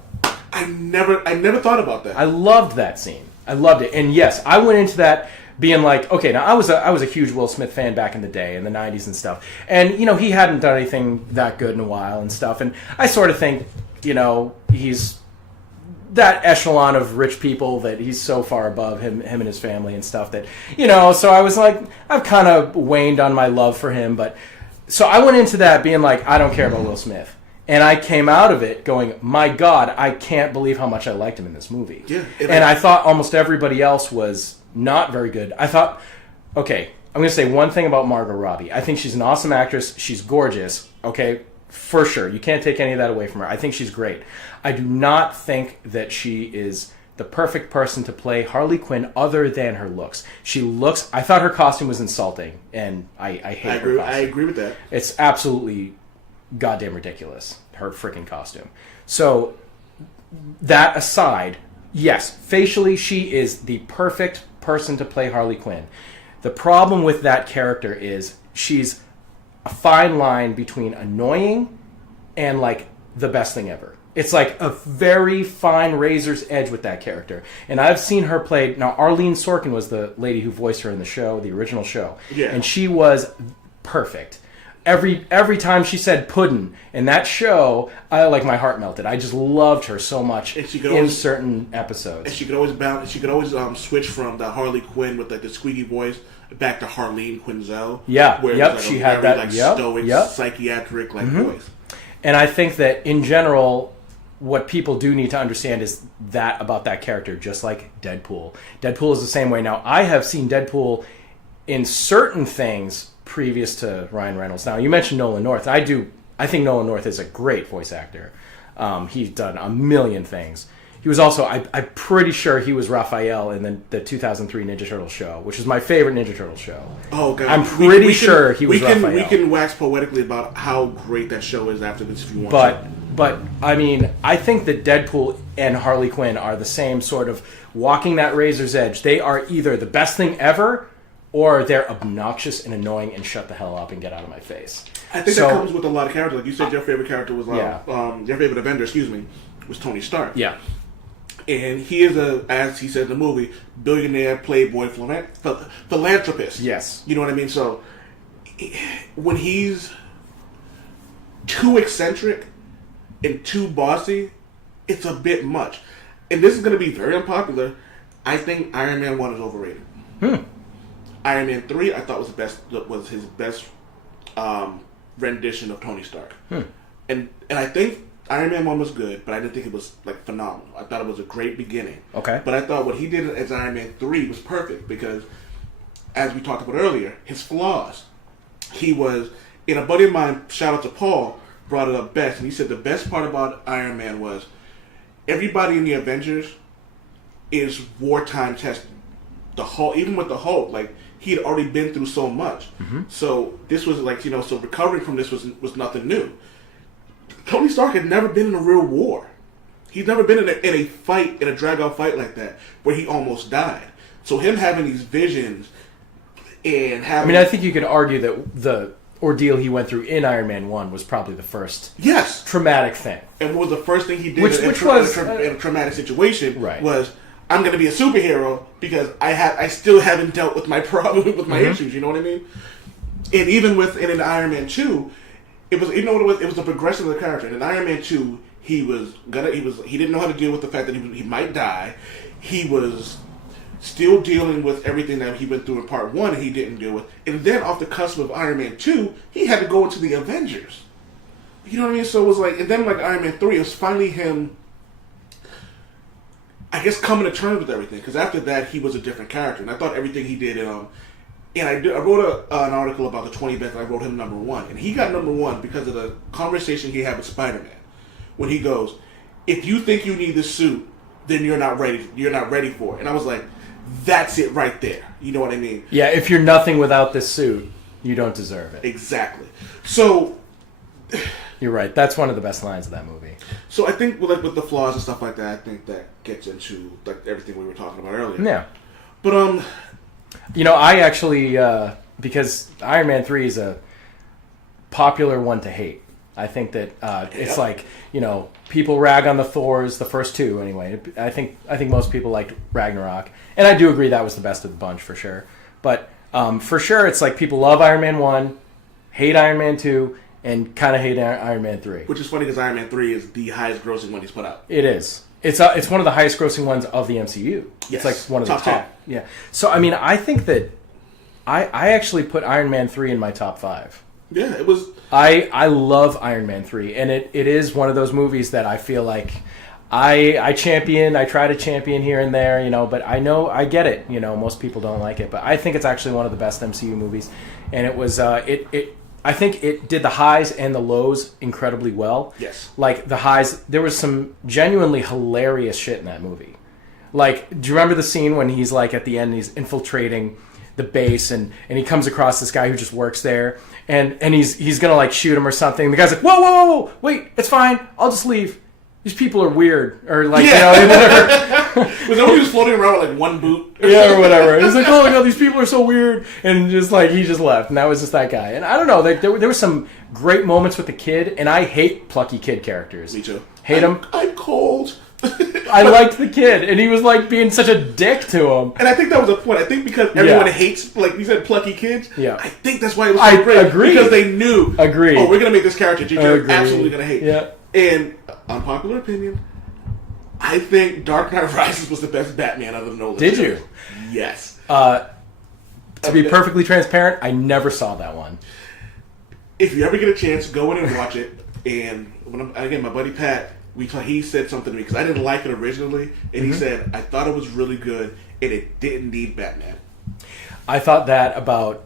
I never thought about that. I loved that scene. I loved it. And yes, I went into that being like, okay, now I was a huge Will Smith fan back in the day, in the 90s and stuff. And, you know, he hadn't done anything that good in a while and stuff. And I sort of think, you know, he's that echelon of rich people that he's so far above him and his family and stuff that, you know, so I was like, I've kind of waned on my love for him. But so I went into that being like, I don't care about Will Smith. And I came out of it going, my God, I can't believe how much I liked him in this movie. Yeah, and I thought almost everybody else was not very good. I thought, okay, I'm going to say one thing about Margot Robbie. I think she's an awesome actress. She's gorgeous, okay, for sure. You can't take any of that away from her. I think she's great. I do not think that she is the perfect person to play Harley Quinn other than her looks. I thought her costume was insulting, and I hate her costume. I agree with that. It's absolutely goddamn ridiculous, her freaking costume. So that aside, yes, facially she is the perfect person to play Harley Quinn. The problem with that character is she's a fine line between annoying and like the best thing ever. It's like a very fine razor's edge with that character. And I've seen her play... Now, Arlene Sorkin was the lady who voiced her in the show, the original show. Yeah. And she was perfect. Every time she said puddin' in that show, my heart melted. I just loved her so much in certain episodes. And she could always bounce. She could always switch from the Harley Quinn with like the squeaky voice back to Harleen Quinzel. Yeah, where yep. It was, like, she a had very, that stoic, psychiatric voice. And I think that in general, what people do need to understand is that about that character, just like Deadpool. Deadpool is the same way. Now, I have seen Deadpool in certain things previous to Ryan Reynolds. Now, you mentioned Nolan North. I think Nolan North is a great voice actor. He's done a million things. He was also, I'm pretty sure he was Raphael in the 2003 Ninja Turtle show, which is my favorite Ninja Turtle show. Oh, God. I'm pretty sure he was Raphael. We can wax poetically about how great that show is after this if you want to. But, I mean, I think that Deadpool and Harley Quinn are the same sort of walking that razor's edge. They are either the best thing ever, or they're obnoxious and annoying and shut the hell up and get out of my face. I think that comes with a lot of characters. Like you said, your favorite character was your favorite Avenger, was Tony Stark. Yeah. And he is as he said in the movie, billionaire, playboy, philanthropist. Yes. You know what I mean? So when he's too eccentric and too bossy, it's a bit much. And this is going to be very unpopular. I think Iron Man 1 is overrated. Iron Man 3, I thought was his best rendition of Tony Stark. And I think Iron Man 1 was good, but I didn't think it was like phenomenal. I thought it was a great beginning. Okay. But I thought what he did as Iron Man 3 was perfect because, as we talked about earlier, his flaws. He was, and a buddy of mine, shout out to Paul, brought it up best, and he said the best part about Iron Man was everybody in the Avengers is wartime tested. The Hulk, even with the Hulk, like, he had already been through so much. So this was like, so recovering from this was nothing new. Tony Stark had never been in a real war. He's never been in a fight, in a drag-out fight like that, where he almost died. So him having these visions and having... I think you could argue that the ordeal he went through in Iron Man 1 was probably the first traumatic thing. And what was the first thing he did which was in a traumatic situation right. was, I'm going to be a superhero because I still haven't dealt with my problem, with my issues, you know what I mean? And even in Iron Man 2, it was, you know what it was? It was the progression of the character. In Iron Man 2, he didn't know how to deal with the fact that he might die. He was still dealing with everything that he went through in Part 1 and he didn't deal with. And then off the cusp of Iron Man 2, he had to go into the Avengers. You know what I mean? So it was like, and then like Iron Man 3, it was finally him I guess, coming to terms with everything. Because after that, he was a different character, and I thought everything he did. And I wrote an article about the 20 best. And I wrote him number 1, and he got number 1 because of the conversation he had with Spider-Man, when he goes, "If you think you need this suit, then you're not ready. You're not ready for it." And I was like, "That's it right there." You know what I mean? Yeah. If you're nothing without this suit, you don't deserve it. Exactly. So You're right. That's one of the best lines of that movie. So I think with the flaws and stuff like that, I think that gets into like everything we were talking about earlier. Yeah. But I actually because Iron Man 3 is a popular one to hate. I think that it's like, people rag on the Thors, the first 2 anyway. I think most people liked Ragnarok, and I do agree that was the best of the bunch for sure. But for sure, it's like people love Iron Man 1, hate Iron Man 2. And kind of hate Iron Man 3. Which is funny because Iron Man 3 is the highest grossing one he's put out. It is. It's one of the highest grossing ones of the MCU. Yes. It's like one of the top. 10. Yeah. So, I mean, I think that I actually put Iron Man 3 in my top 5. Yeah, it was... I love Iron Man 3. And it is one of those movies that I feel like I try to champion here and there, but I get it. Most people don't like it. But I think it's actually one of the best MCU movies. And it was... I think it did the highs and the lows incredibly well. Yes. Like, the highs, there was some genuinely hilarious shit in that movie. Like, do you remember the scene when he's, like, at the end, he's infiltrating the base, and he comes across this guy who just works there, and he's gonna, like, shoot him or something. The guy's like, whoa, wait, it's fine, I'll just leave. These people are weird, or like, whatever. Was that when he was floating around with like one boot? Yeah, or whatever. He's like, oh my god, these people are so weird, and just like he just left, and that was just that guy. And I don't know, there were some great moments with the kid, and I hate plucky kid characters. Me too. Hate him. I'm cold. I liked the kid, and he was like being such a dick to him. And I think that was the point. I think because everyone hates, like you said, plucky kids. Yeah. I think that's why it was so great. Agree. Because they knew. Agree. Oh, we're gonna make this character you're absolutely gonna hate. Yeah. And unpopular opinion, I think Dark Knight Rises was the best Batman out of the Nolan. Did you? Yes. To be perfectly transparent, I never saw that one. If you ever get a chance, go in and watch it. And again, my buddy Pat, he said something to me because I didn't like it originally, and he said I thought it was really good, and it didn't need Batman. I thought that about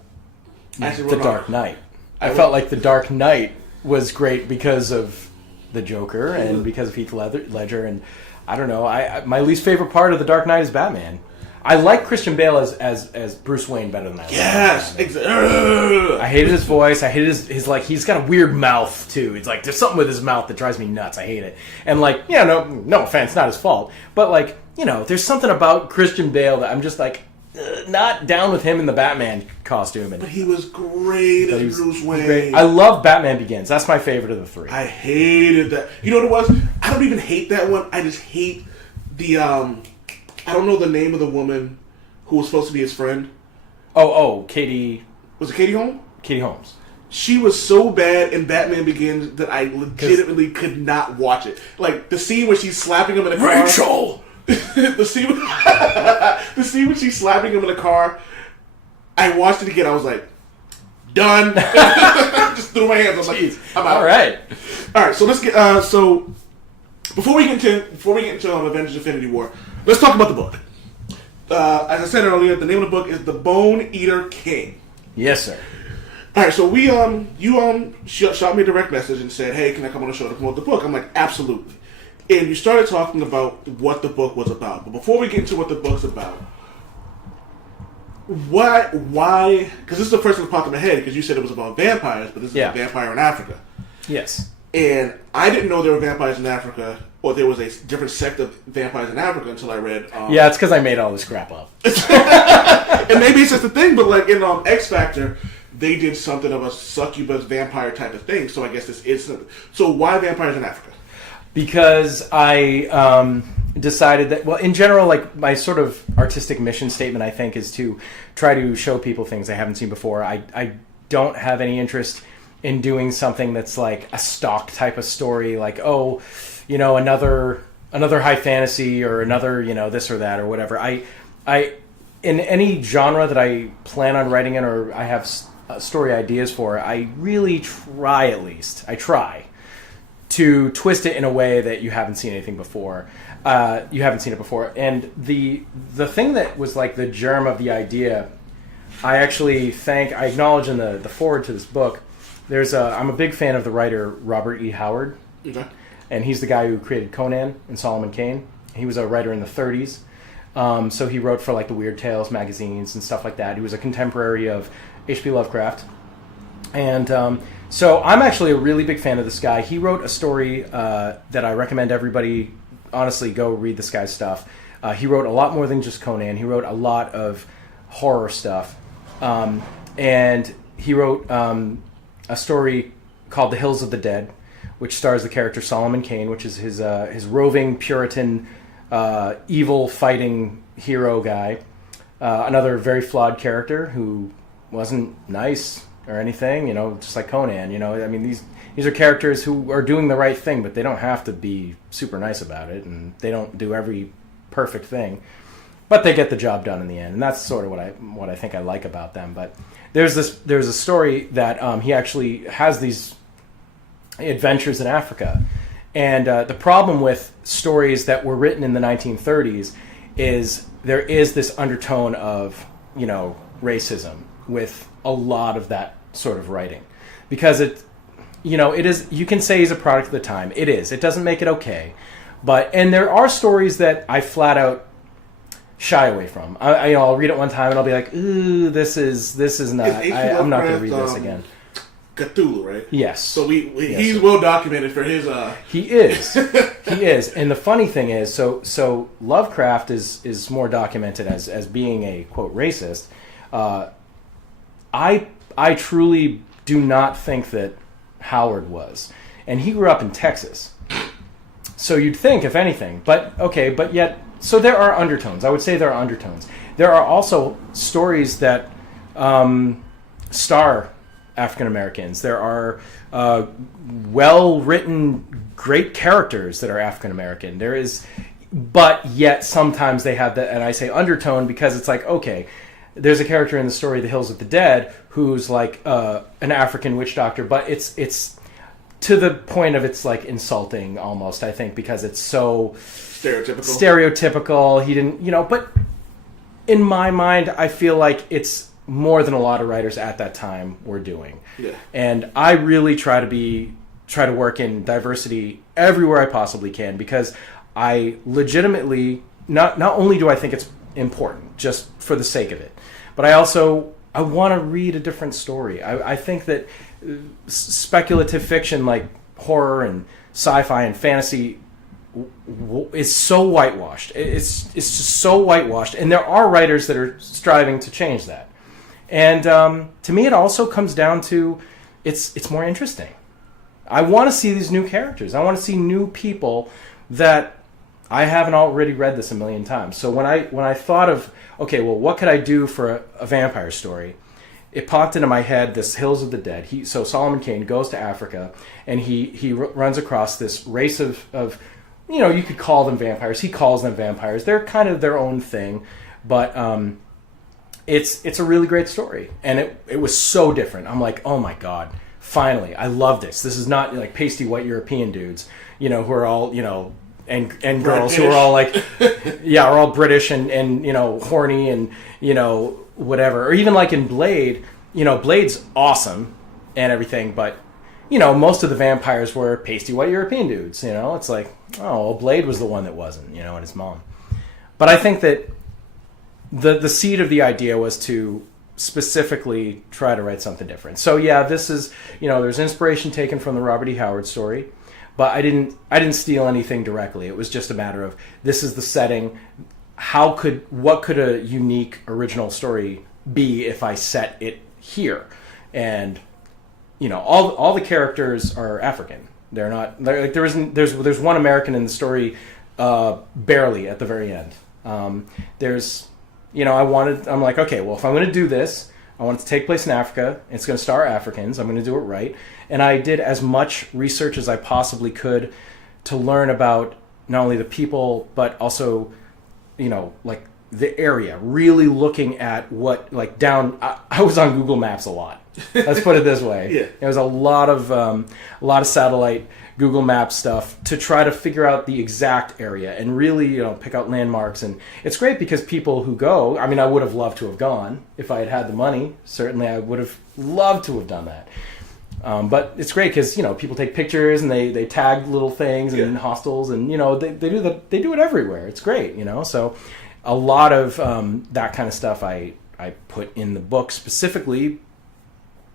The Dark Knight. I felt like The Dark Knight was great because of the Joker and because of Heath Ledger, and I don't know. My least favorite part of The Dark Knight is Batman. I like Christian Bale as Bruce Wayne better than I like Yes, exactly. I hated his voice. I hated his like he's got a weird mouth too. It's like there's something with his mouth that drives me nuts. I hate it. And like no offense, not his fault, but like there's something about Christian Bale that I'm just like not down with him in the Batman costume. But he was great as Bruce Wayne. Great. I love Batman Begins. That's my favorite of the 3. I hated that. You know what it was? I don't even hate that one. I just hate the I don't know the name of the woman who was supposed to be his friend. Oh, Katie. Was it Katie Holmes? Katie Holmes. She was so bad in Batman Begins that I legitimately could not watch it. Like the scene where she's slapping him in the car. Rachel. the scene when she's slapping him in the car. I watched it again. I was like, done. Just threw my hands. I was like, I'm out. All right. So let's get so before we get into Avengers: Infinity War, let's talk about the book. As I said earlier, the name of the book is The Bone Eater King. Yes, sir. All right, so you shot me a direct message and said, "Hey, can I come on the show to promote the book?" I'm like, "Absolutely." And you started talking about what the book was about. But before we get into what the book's about, why? Because this is the first thing that popped in my head. Because you said it was about vampires, but this is a vampire in Africa. Yes. And I didn't know there were vampires in Africa, or there was a different sect of vampires in Africa until I read. Yeah, it's because I made all this crap up. And maybe it's just a thing, but like in X Factor, they did something of a succubus vampire type of thing. So I guess this is something. So why vampires in Africa? Because I decided that, well, in general, like my sort of artistic mission statement, I think, is to try to show people things they haven't seen before. I don't have any interest in doing something that's like a stock type of story, like another high fantasy or another this or that or whatever. I in any genre that I plan on writing in or I have story ideas for, I really try to twist it in a way that you haven't seen anything before. You haven't seen it before. And the thing that was like the germ of the idea, I acknowledge in the foreword to this book, I'm a big fan of the writer Robert E. Howard. Okay. And he's the guy who created Conan and Solomon Kane. He was a writer in the 30s. So he wrote for like the Weird Tales magazines and stuff like that. He was a contemporary of H.P. Lovecraft. And so I'm actually a really big fan of this guy. He wrote a story that I recommend everybody, honestly, go read this guy's stuff. He wrote a lot more than just Conan. He wrote a lot of horror stuff. And he wrote a story called The Hills of the Dead, which stars the character Solomon Kane, which is his roving Puritan evil fighting hero guy. Another very flawed character who wasn't nice or anything, just like Conan. I mean, these are characters who are doing the right thing, but they don't have to be super nice about it, and they don't do every perfect thing, but they get the job done in the end, and that's sort of what I think I like about them. But there's a story that he actually has these adventures in Africa, and the problem with stories that were written in the 1930s is there is this undertone of racism with a lot of that sort of writing, because it is, you can say he's a product of the time. It doesn't make it okay, and there are stories that I flat out shy away from. I'll read it one time and I'll be like, ooh, this is not, I'm not going to read this again. Cthulhu, right? Yes. So he's well documented for his. He is, and the funny thing is, so Lovecraft is more documented as being a quote racist. I truly do not think that Howard was, and he grew up in Texas. So you'd think, if anything, but yet, so there are undertones. I would say there are undertones. There are also stories that star African Americans. There are well-written, great characters that are African American. There is, but yet sometimes they have that, and I say undertone because it's like, okay, there's a character in the story The Hills of the Dead who's like an African witch doctor, but it's to the point of it's like insulting almost, I think, because it's so stereotypical. He didn't, but in my mind, I feel like it's more than a lot of writers at that time were doing. Yeah. And I really try to work in diversity everywhere I possibly can, because I legitimately, not only do I think it's important just for the sake of it, but I want to read a different story. I think that speculative fiction like horror and sci-fi and fantasy is so whitewashed. It's just so whitewashed, and there are writers that are striving to change that. And to me, it also comes down to it's more interesting. I want to see these new characters. I want to see new people that I haven't already read this a million times. So when I thought of, okay, well, what could I do for a vampire story? It popped into my head this Hills of the Dead. So Solomon Kane goes to Africa, and he runs across this race of you could call them vampires. He calls them vampires. They're kind of their own thing, but it's a really great story, and it was so different. I'm like, oh my god, finally, I love this. This is not like pasty white European dudes, who are all and girls who are all like, yeah, are all British and horny and whatever. Or even like in Blade, Blade's awesome and everything, but most of the vampires were pasty white European dudes. It's like, oh, well, Blade was the one that wasn't, and his mom. But I think that the seed of the idea was to specifically try to write something different. So yeah, this is, there's inspiration taken from the Robert E. Howard story, but I didn't steal anything directly. It was just a matter of, this is the setting. What could a unique original story be if I set it here? And all the characters are African. There's one American in the story, barely at the very end. I'm like, okay, well, if I'm going to do this, I want it to take place in Africa. It's going to star Africans. I'm going to do it right. And I did as much research as I possibly could to learn about not only the people, but also, like the area, really looking at what, like, down. I was on Google Maps a lot. Let's put it this way. Yeah. There was a lot of satellite Google Maps stuff to try to figure out the exact area and really, pick out landmarks. And it's great because people who go, I mean, I would have loved to have gone if I had had the money. Certainly, I would have loved to have done that. But it's great because people take pictures and they tag little things and hostels and they do it everywhere. It's great, So a lot of that kind of stuff I put in the book specifically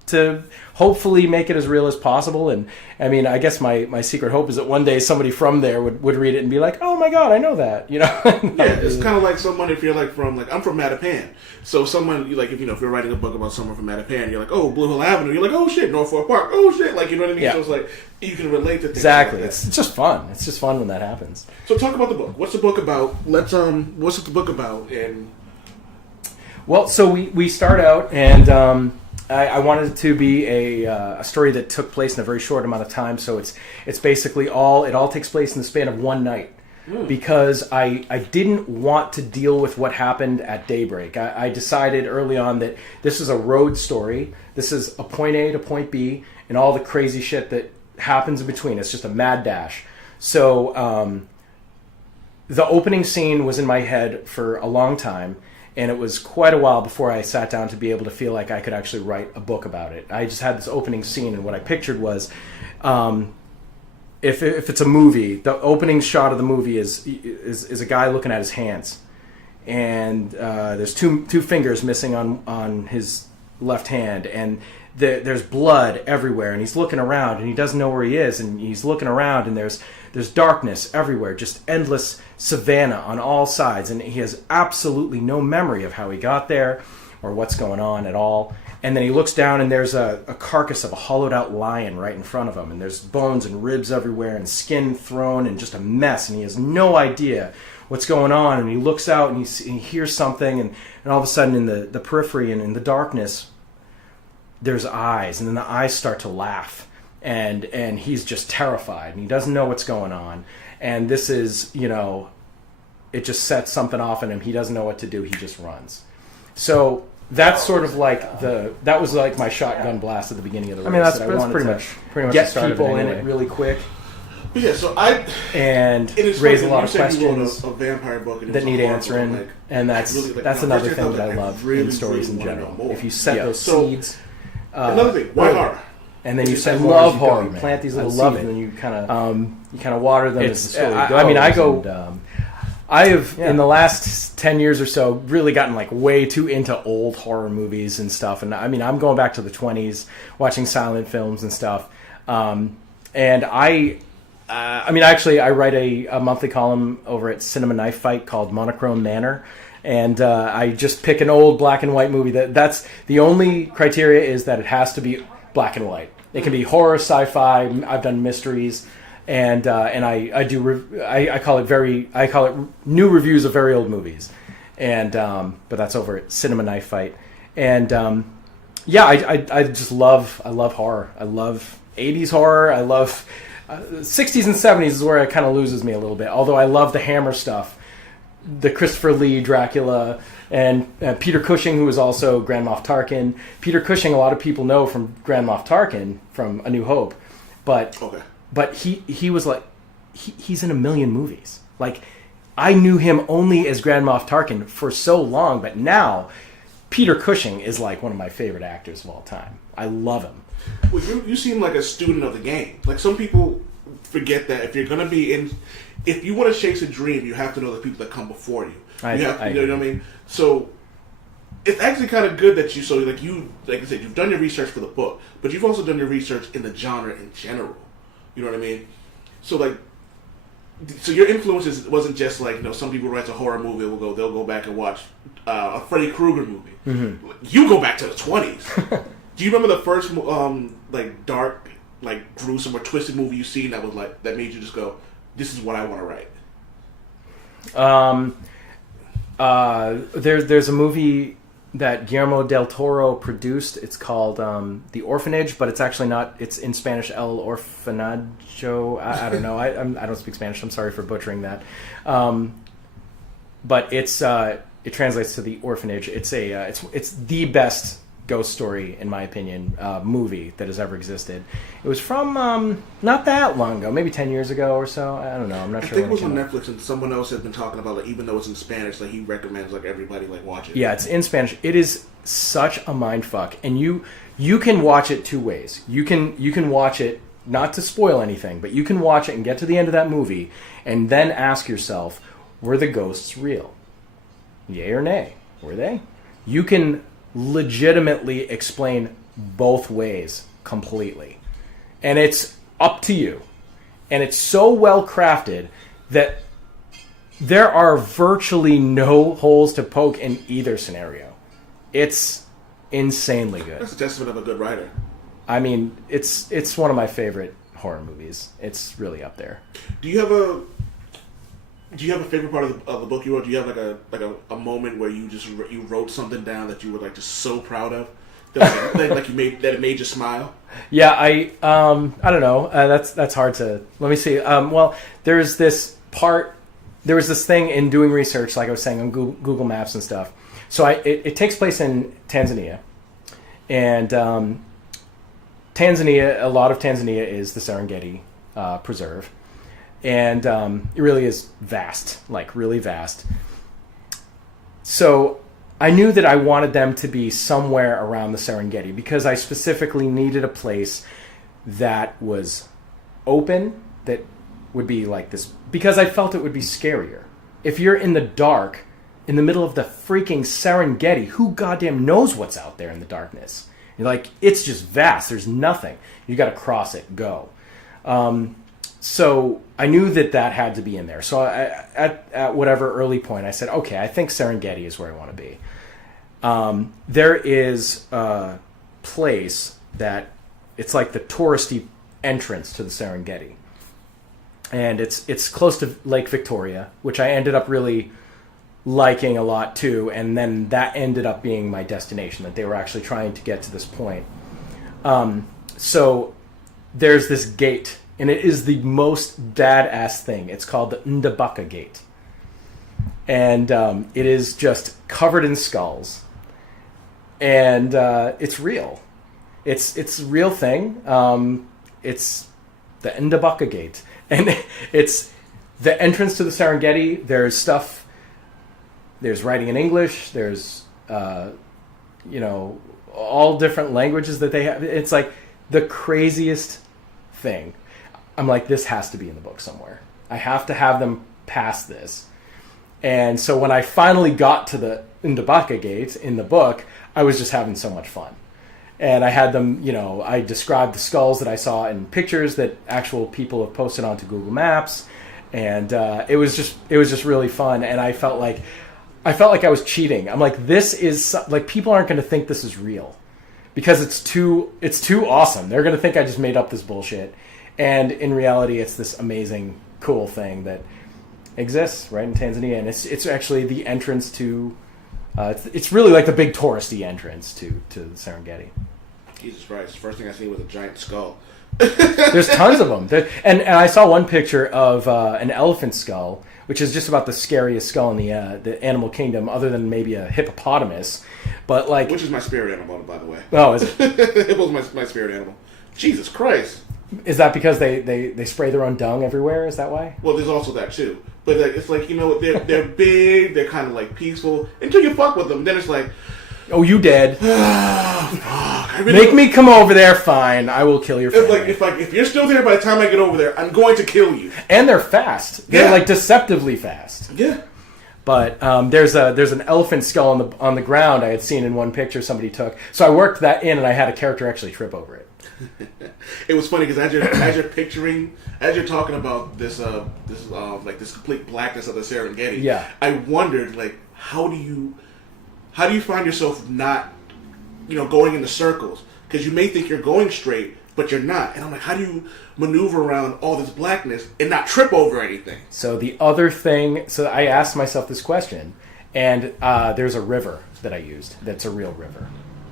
to hopefully make it as real as possible. And I mean, I guess my secret hope is that one day somebody from there would read it and be like, oh my God, I know that, Yeah, it's kind of like someone, if you're I'm from Mattapan. So someone, if you're writing a book about someone from Mattapan, you're like, oh, Blue Hill Avenue. You're like, oh shit, Norfolk Park. Oh shit. You know what I mean? Yeah. So it's like, you can relate to things. Exactly. Like It's just fun. It's just fun when that happens. So talk about the book. What's the book about? What's the book about? And well, so we start out and, I wanted it to be a story that took place in a very short amount of time. So it's basically it all takes place in the span of one night, because I didn't want to deal with what happened at daybreak. I decided early on that this is a road story. This is a point A to point B and all the crazy shit that happens in between. It's just a mad dash. So the opening scene was in my head for a long time. And it was quite a while before I sat down to be able to feel like I could actually write a book about it. I just had this opening scene, and what I pictured was, if it's a movie, the opening shot of the movie is a guy looking at his hands, and there's two fingers missing on his left hand, and there's blood everywhere, and he's looking around, and he doesn't know where he is, and he's looking around, and there's darkness everywhere, just endless savanna on all sides, and he has absolutely no memory of how he got there or what's going on at all. And then he looks down, and there's a carcass of a hollowed out lion right in front of him, and there's bones and ribs everywhere and skin thrown and just a mess, and he has no idea what's going on. And he looks out and he hears something, and all of a sudden in the periphery and in the darkness there's eyes, and then the eyes start to laugh, and he's just terrified, and he doesn't know what's going on. And this is, it just sets something off in him. He doesn't know what to do. He just runs. So that's sort of like that was like my shotgun blast at the beginning of the race. I mean, that's pretty much get the start people of it in anyway. it really quick. yeah, so raise a lot of questions a vampire book and it that was a need horror answering, book, and that's another thing that I love in stories in general. If you set those seeds, another thing, why horror? And then you said say love horror. horror, You plant these little love seeds, it. and then you kind of water them as the story goes. I mean, I go. And, I have in the last 10 years or so really gotten like way too into old horror movies and stuff. And I mean, I'm going back to the 20s, watching silent films and stuff. And I mean, actually, I write a monthly column over at Cinema Knife Fight called Monochrome Manor. And I just pick an old black and white movie. That's the only criteria, is that it has to be black and white. It can be horror, sci-fi. I've done mysteries, and I call it new reviews of very old movies, and but that's over at Cinema Knife Fight. And I just love horror. I love 80s horror. I love 60s and 70s is where it kind of loses me a little bit. Although I love the Hammer stuff. The Christopher Lee Dracula, and Peter Cushing, who is also Grand Moff Tarkin. Peter Cushing, a lot of people know from Grand Moff Tarkin from A New Hope, but he was like he's in a million movies. Like, I knew him only as Grand Moff Tarkin for so long, but now Peter Cushing is like one of my favorite actors of all time. I love him. Well, you seem like a student of the game. Like, some people forget that if you're going to be in. If you want to chase a dream, you have to know the people that come before you. You know what I mean? So it's actually kind of good that like I said, you've done your research for the book, but you've also done your research in the genre in general. You know what I mean? So your influences wasn't just like, some people write a horror movie, they'll go back and watch a Freddy Krueger movie. Mm-hmm. You go back to the 20s. Do you remember the first dark, gruesome or twisted movie you seen that was that made you just go, this is what I want to write? There's a movie that Guillermo del Toro produced. It's called The Orphanage, but it's actually not. It's in Spanish, El Orfanajo. I don't know. I don't speak Spanish. I'm sorry for butchering that. But it's it translates to the orphanage. It's it's the best ghost story, in my opinion, movie that has ever existed. It was from not that long ago, maybe 10 years ago or so. I don't know. I'm not sure. I think it was on Netflix, and someone else has been talking about, like, even though it's in Spanish, like, he recommends, like, everybody, like, watch it. Yeah, it's in Spanish. It is such a mindfuck, and you can watch it two ways. You can watch it, not to spoil anything, but you can watch it and get to the end of that movie, and then ask yourself, were the ghosts real? Yay or nay? Were they? You can legitimately explain both ways completely. And it's up to you. And it's so well crafted that there are virtually no holes to poke in either scenario. It's insanely good. That's a testament of a good writer. I mean, it's one of my favorite horror movies. It's really up there. Do you have a favorite part of the book you wrote? Do you have a moment where you wrote something down that you were, like, just so proud of that it made you smile? Yeah, I don't know. That's hard to. Let me see. Well, there was this thing in doing research, like I was saying, on Google Maps and stuff. So it takes place in Tanzania, and Tanzania. A lot of Tanzania is the Serengeti Preserve. And it really is vast, like really vast. So I knew that I wanted them to be somewhere around the Serengeti because I specifically needed a place that was open, that would be like this, because I felt it would be scarier. If you're in the dark, in the middle of the freaking Serengeti, who goddamn knows what's out there in the darkness? You're like, it's just vast, there's nothing. You got to cross it, go. So I knew that had to be in there. So at whatever early point, I said, okay, I think Serengeti is where I want to be. There is a place that it's like the touristy entrance to the Serengeti. And it's close to Lake Victoria, which I ended up really liking a lot too. And then that ended up being my destination, that they were actually trying to get to this point. So there's this gate. And it is the most badass thing. It's called the Ndabaka Gate. And it is just covered in skulls. And it's real. It's a real thing. It's the Ndabaka Gate. And it's the entrance to the Serengeti. There's stuff. There's writing in English. There's, all different languages that they have. It's like the craziest thing. I'm like, this has to be in the book somewhere. I have to have them pass this. And so when I finally got to the Ndabaka Gate in the book, I was just having so much fun. And I had them, I described the skulls that I saw in pictures that actual people have posted onto Google Maps. And it was just really fun. And I felt like I was cheating. I'm like, this is, like, people aren't going to think this is real. Because it's too awesome. They're going to think I just made up this bullshit. And in reality, it's this amazing, cool thing that exists right in Tanzania, and it's actually the entrance to. It's really like the big touristy entrance to the Serengeti. Jesus Christ! The first thing I seen was a giant skull. There's tons of them, and I saw one picture of an elephant skull, which is just about the scariest skull in the animal kingdom, other than maybe a hippopotamus. But like, which is my spirit animal, by the way. Oh, is it? It was my spirit animal. Jesus Christ! Is that because they spray their own dung everywhere? Is that why? Well, there's also that too. But it's like, they're big, they're kind of like peaceful until you fuck with them. Then it's like, oh, you dead? Fuck! Make me come over there. Fine, I will kill your family. It's like if you're still there by the time I get over there, I'm going to kill you. And they're fast. They're like deceptively fast. Yeah. But there's an elephant skull on the ground I had seen in one picture somebody took. So I worked that in, and I had a character actually trip over it. It was funny because as you're talking about this complete blackness of the Serengeti, yeah. I wondered, like, how do you find yourself not, going into circles? Because you may think you're going straight, but you're not. And I'm like, how do you maneuver around all this blackness and not trip over anything? So the other thing, so I asked myself this question, and there's a river that I used that's a real river.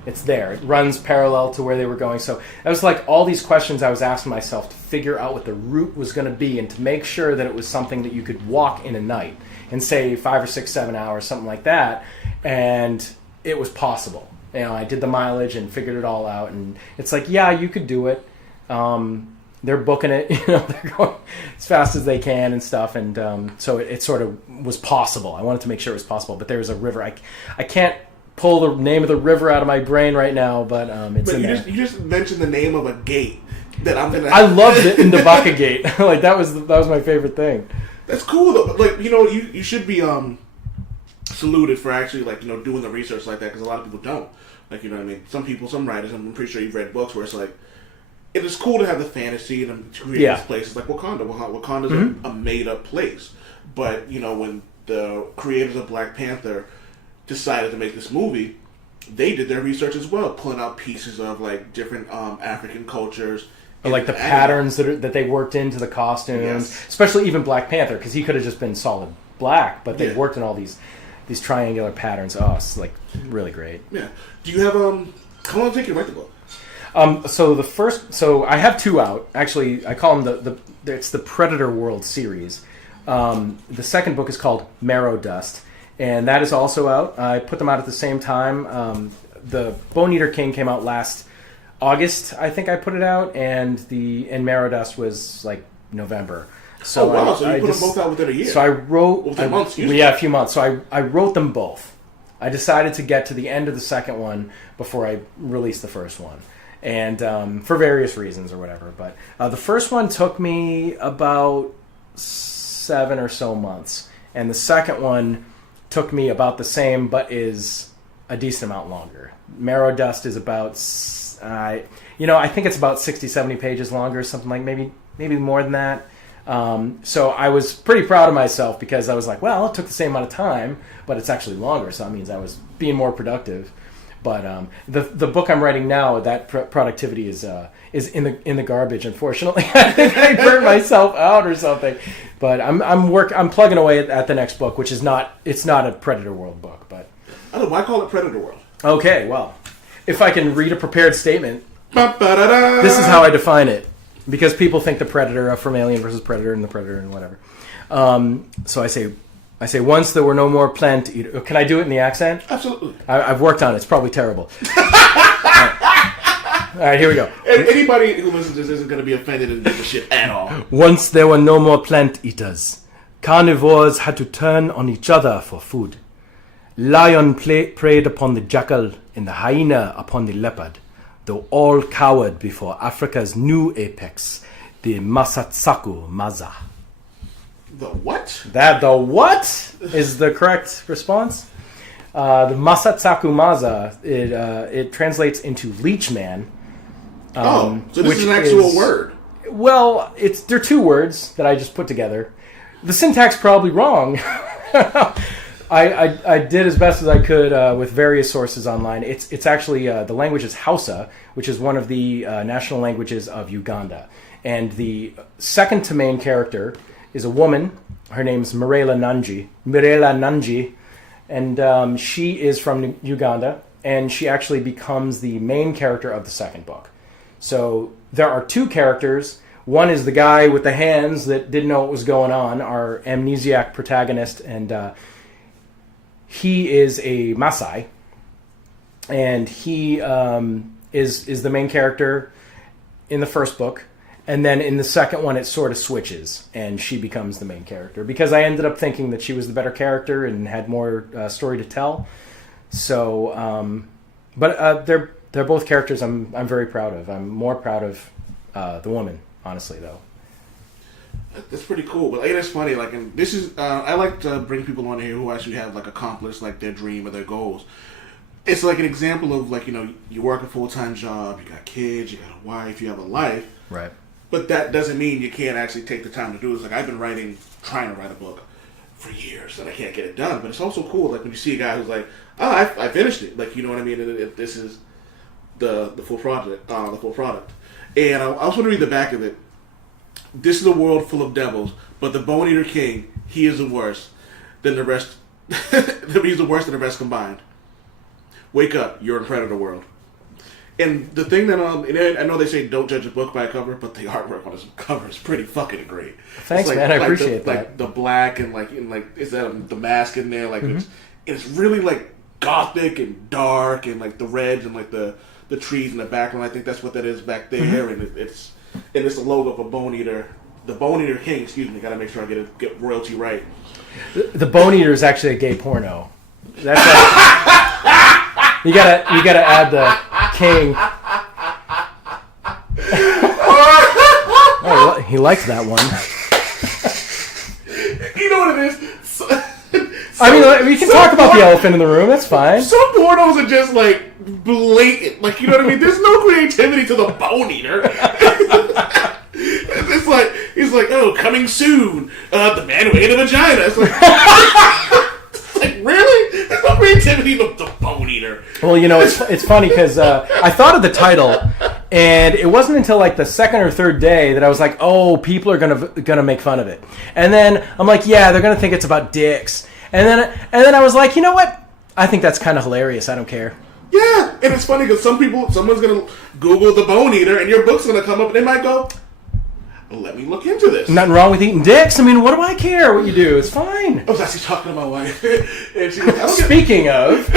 It's there. It runs parallel to where they were going. So that was like all these questions I was asking myself to figure out what the route was going to be and to make sure that it was something that you could walk in a night in, say, 5 or 6, 7 hours, something like that. And it was possible. You know, I did the mileage and figured it all out. And it's like, yeah, you could do it. They're booking it. You know, they're going as fast as they can and stuff. And so it sort of was possible. I wanted to make sure it was possible. But there was a river. I can't pull the name of the river out of my brain right now, but it's in there. You just mentioned the name of a gate that I'm gonna. I loved it in the Vaca Gate. Like that was my favorite thing. That's cool though. But like, you know, you should be saluted for actually, like, you know, doing the research like that, because a lot of people don't. Like, you know what I mean? Some writers, I'm pretty sure you've read books where it's like, it is cool to have the fantasy and to create these places like Wakanda. Wakanda's a made up place, but you know, when the creators of Black Panther decided to make this movie, they did their research as well, pulling out pieces of like different African cultures, or like the patterns that they worked into the costumes, especially even Black Panther, because he could have just been solid black, but they worked in all these triangular patterns. Oh, it's like really great. Yeah. Do you have how long did it take you to write the book? So I have 2 out. Actually, I call them it's the Predator World series. The second book is called Marrow Dust, and that is also out. I put them out at the same time. The Bone Eater King came out last August, I think I put it out, and Marrow Dust was like November. So so you put them both out within a year. So I wrote... Within months, a few months. So I wrote them both. I decided to get to the end of the second one before I released the first one. And for various reasons or whatever. But the first one took me about 7 or so months. And the second one took me about the same, but is a decent amount longer. Marrow Dust is about... I think it's about 60, 70 pages longer, something like maybe more than that. So I was pretty proud of myself because I was like, well, it took the same amount of time, but it's actually longer, so that means I was being more productive. But the book I'm writing now, that productivity is in the garbage. Unfortunately, I think I burned myself out or something. But I'm plugging away at the next book, which is not a Predator World book. But I don't know, why call it Predator World? Okay, well, if I can read a prepared statement, this is how I define it. Because people think the Predator from Alien vs. Predator and the Predator and whatever. So I say, once there were no more plant eaters. Can I do it in the accent? Absolutely. I've worked on it. It's probably terrible. All right, here we go. Anybody who listens to this isn't going to be offended and give a shit at all. Once there were no more plant eaters. Carnivores had to turn on each other for food. Lion preyed upon the jackal and the hyena upon the leopard. Though all cowered before Africa's new apex, the Masatsaku Maza. The what? The what is the correct response. The Masatsaku Maza, it translates into leech man. So this is an actual word. Well, they're 2 words that I just put together. The syntax probably wrong. I did as best as I could with various sources online. It's actually the language is Hausa, which is one of the national languages of Uganda. And the second to main character is a woman. Her name's Mirela Nanji, and she is from Uganda, and she actually becomes the main character of the second book. So there are 2 characters. One is the guy with the hands that didn't know what was going on, our amnesiac protagonist, and he is a Maasai, and he is the main character in the first book. And then in the second one, it sort of switches, and she becomes the main character. Because I ended up thinking that she was the better character and had more story to tell. So, but they're both characters I'm very proud of. I'm more proud of the woman, honestly, though. That's pretty cool. But it's funny. Like, and this is I like to bring people on here who actually have like accomplished like their dream or their goals. It's like an example of like, you know, you work a full-time job, you got kids, you got a wife, you have a life. Right. But that doesn't mean you can't actually take the time to do this. Like, I've been trying to write a book for years, and I can't get it done. But it's also cool, like, when you see a guy who's like, oh, I finished it. Like, you know what I mean? This is the full project, the full product. And I also want to read the back of it. This is a world full of devils, but the Bone Eater King, he is the worst than the rest. He's the worst than the rest combined. Wake up, you're in Predator World. And the thing that and I know they say don't judge a book by a cover, but the artwork on this cover is pretty fucking great. Thanks, man. I appreciate that. Like the black and is that the mask in there? Like it's really like gothic and dark, and like the reds and like the trees in the background. I think that's what that is back there, and it's the logo of a Bone Eater, the Bone Eater King. Excuse me, gotta make sure I get royalty right. The Bone Eater is actually a gay porno. That's like, you gotta add the king. Oh, he liked that one. You know what it is? I mean, we can talk about the elephant in the room. That's fine. Some pornos are just like blatant. Like, you know what I mean? There's no creativity to the Bone Eater. It's like he's like, oh, coming soon. The man who ate a vagina. It's like, it's like really? There's no creativity to the Bone Eater. Well, you know, it's funny because I thought of the title, and it wasn't until like the second or third day that I was like, oh, people are gonna make fun of it. And then I'm like, yeah, they're gonna think it's about dicks. And then I was like, you know what? I think that's kind of hilarious. I don't care. Yeah, and it's funny because someone's gonna Google the Bone Eater, and your book's gonna come up, and they might go, let me look into this. Nothing wrong with eating dicks. I mean, what do I care what you do? It's fine. I was actually talking to my wife, and she goes, Speaking of,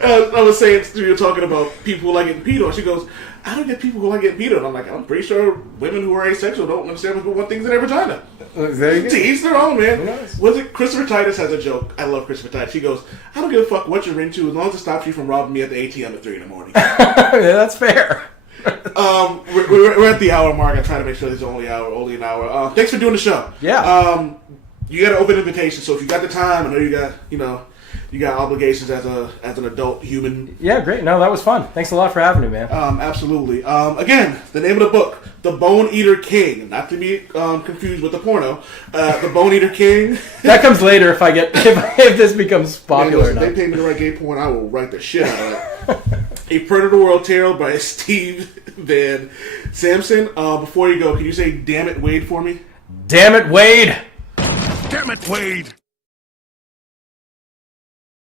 I was saying you were talking about people who like getting peed on. She goes, I don't get people who like getting peed on. I'm like, I'm pretty sure women who are asexual don't understand who want things in their vagina. To each their own, man. Nice. Was it Christopher Titus has a joke? I love Christopher Titus. She goes, I don't give a fuck what you're into as long as it stops you from robbing me at the ATM at 3 in the morning. yeah, that's fair. We're at the hour mark. I try to make sure there's only an hour. Thanks for doing the show. Yeah. You got an open invitation, so if you got the time, I know you got obligations as an adult human. Yeah, great. No, that was fun. Thanks a lot for having me, man. Absolutely. Again, the name of the book, The Bone Eater King, not to be confused with the porno. The Bone Eater King. That comes later if this becomes popular enough. If they pay me to write gay porn, I will write the shit out of it. A Predator World Tale by Steve Van Samson. Before you go, can you say "Damn it, Wade" for me? Damn it, Wade! Damn it, Wade!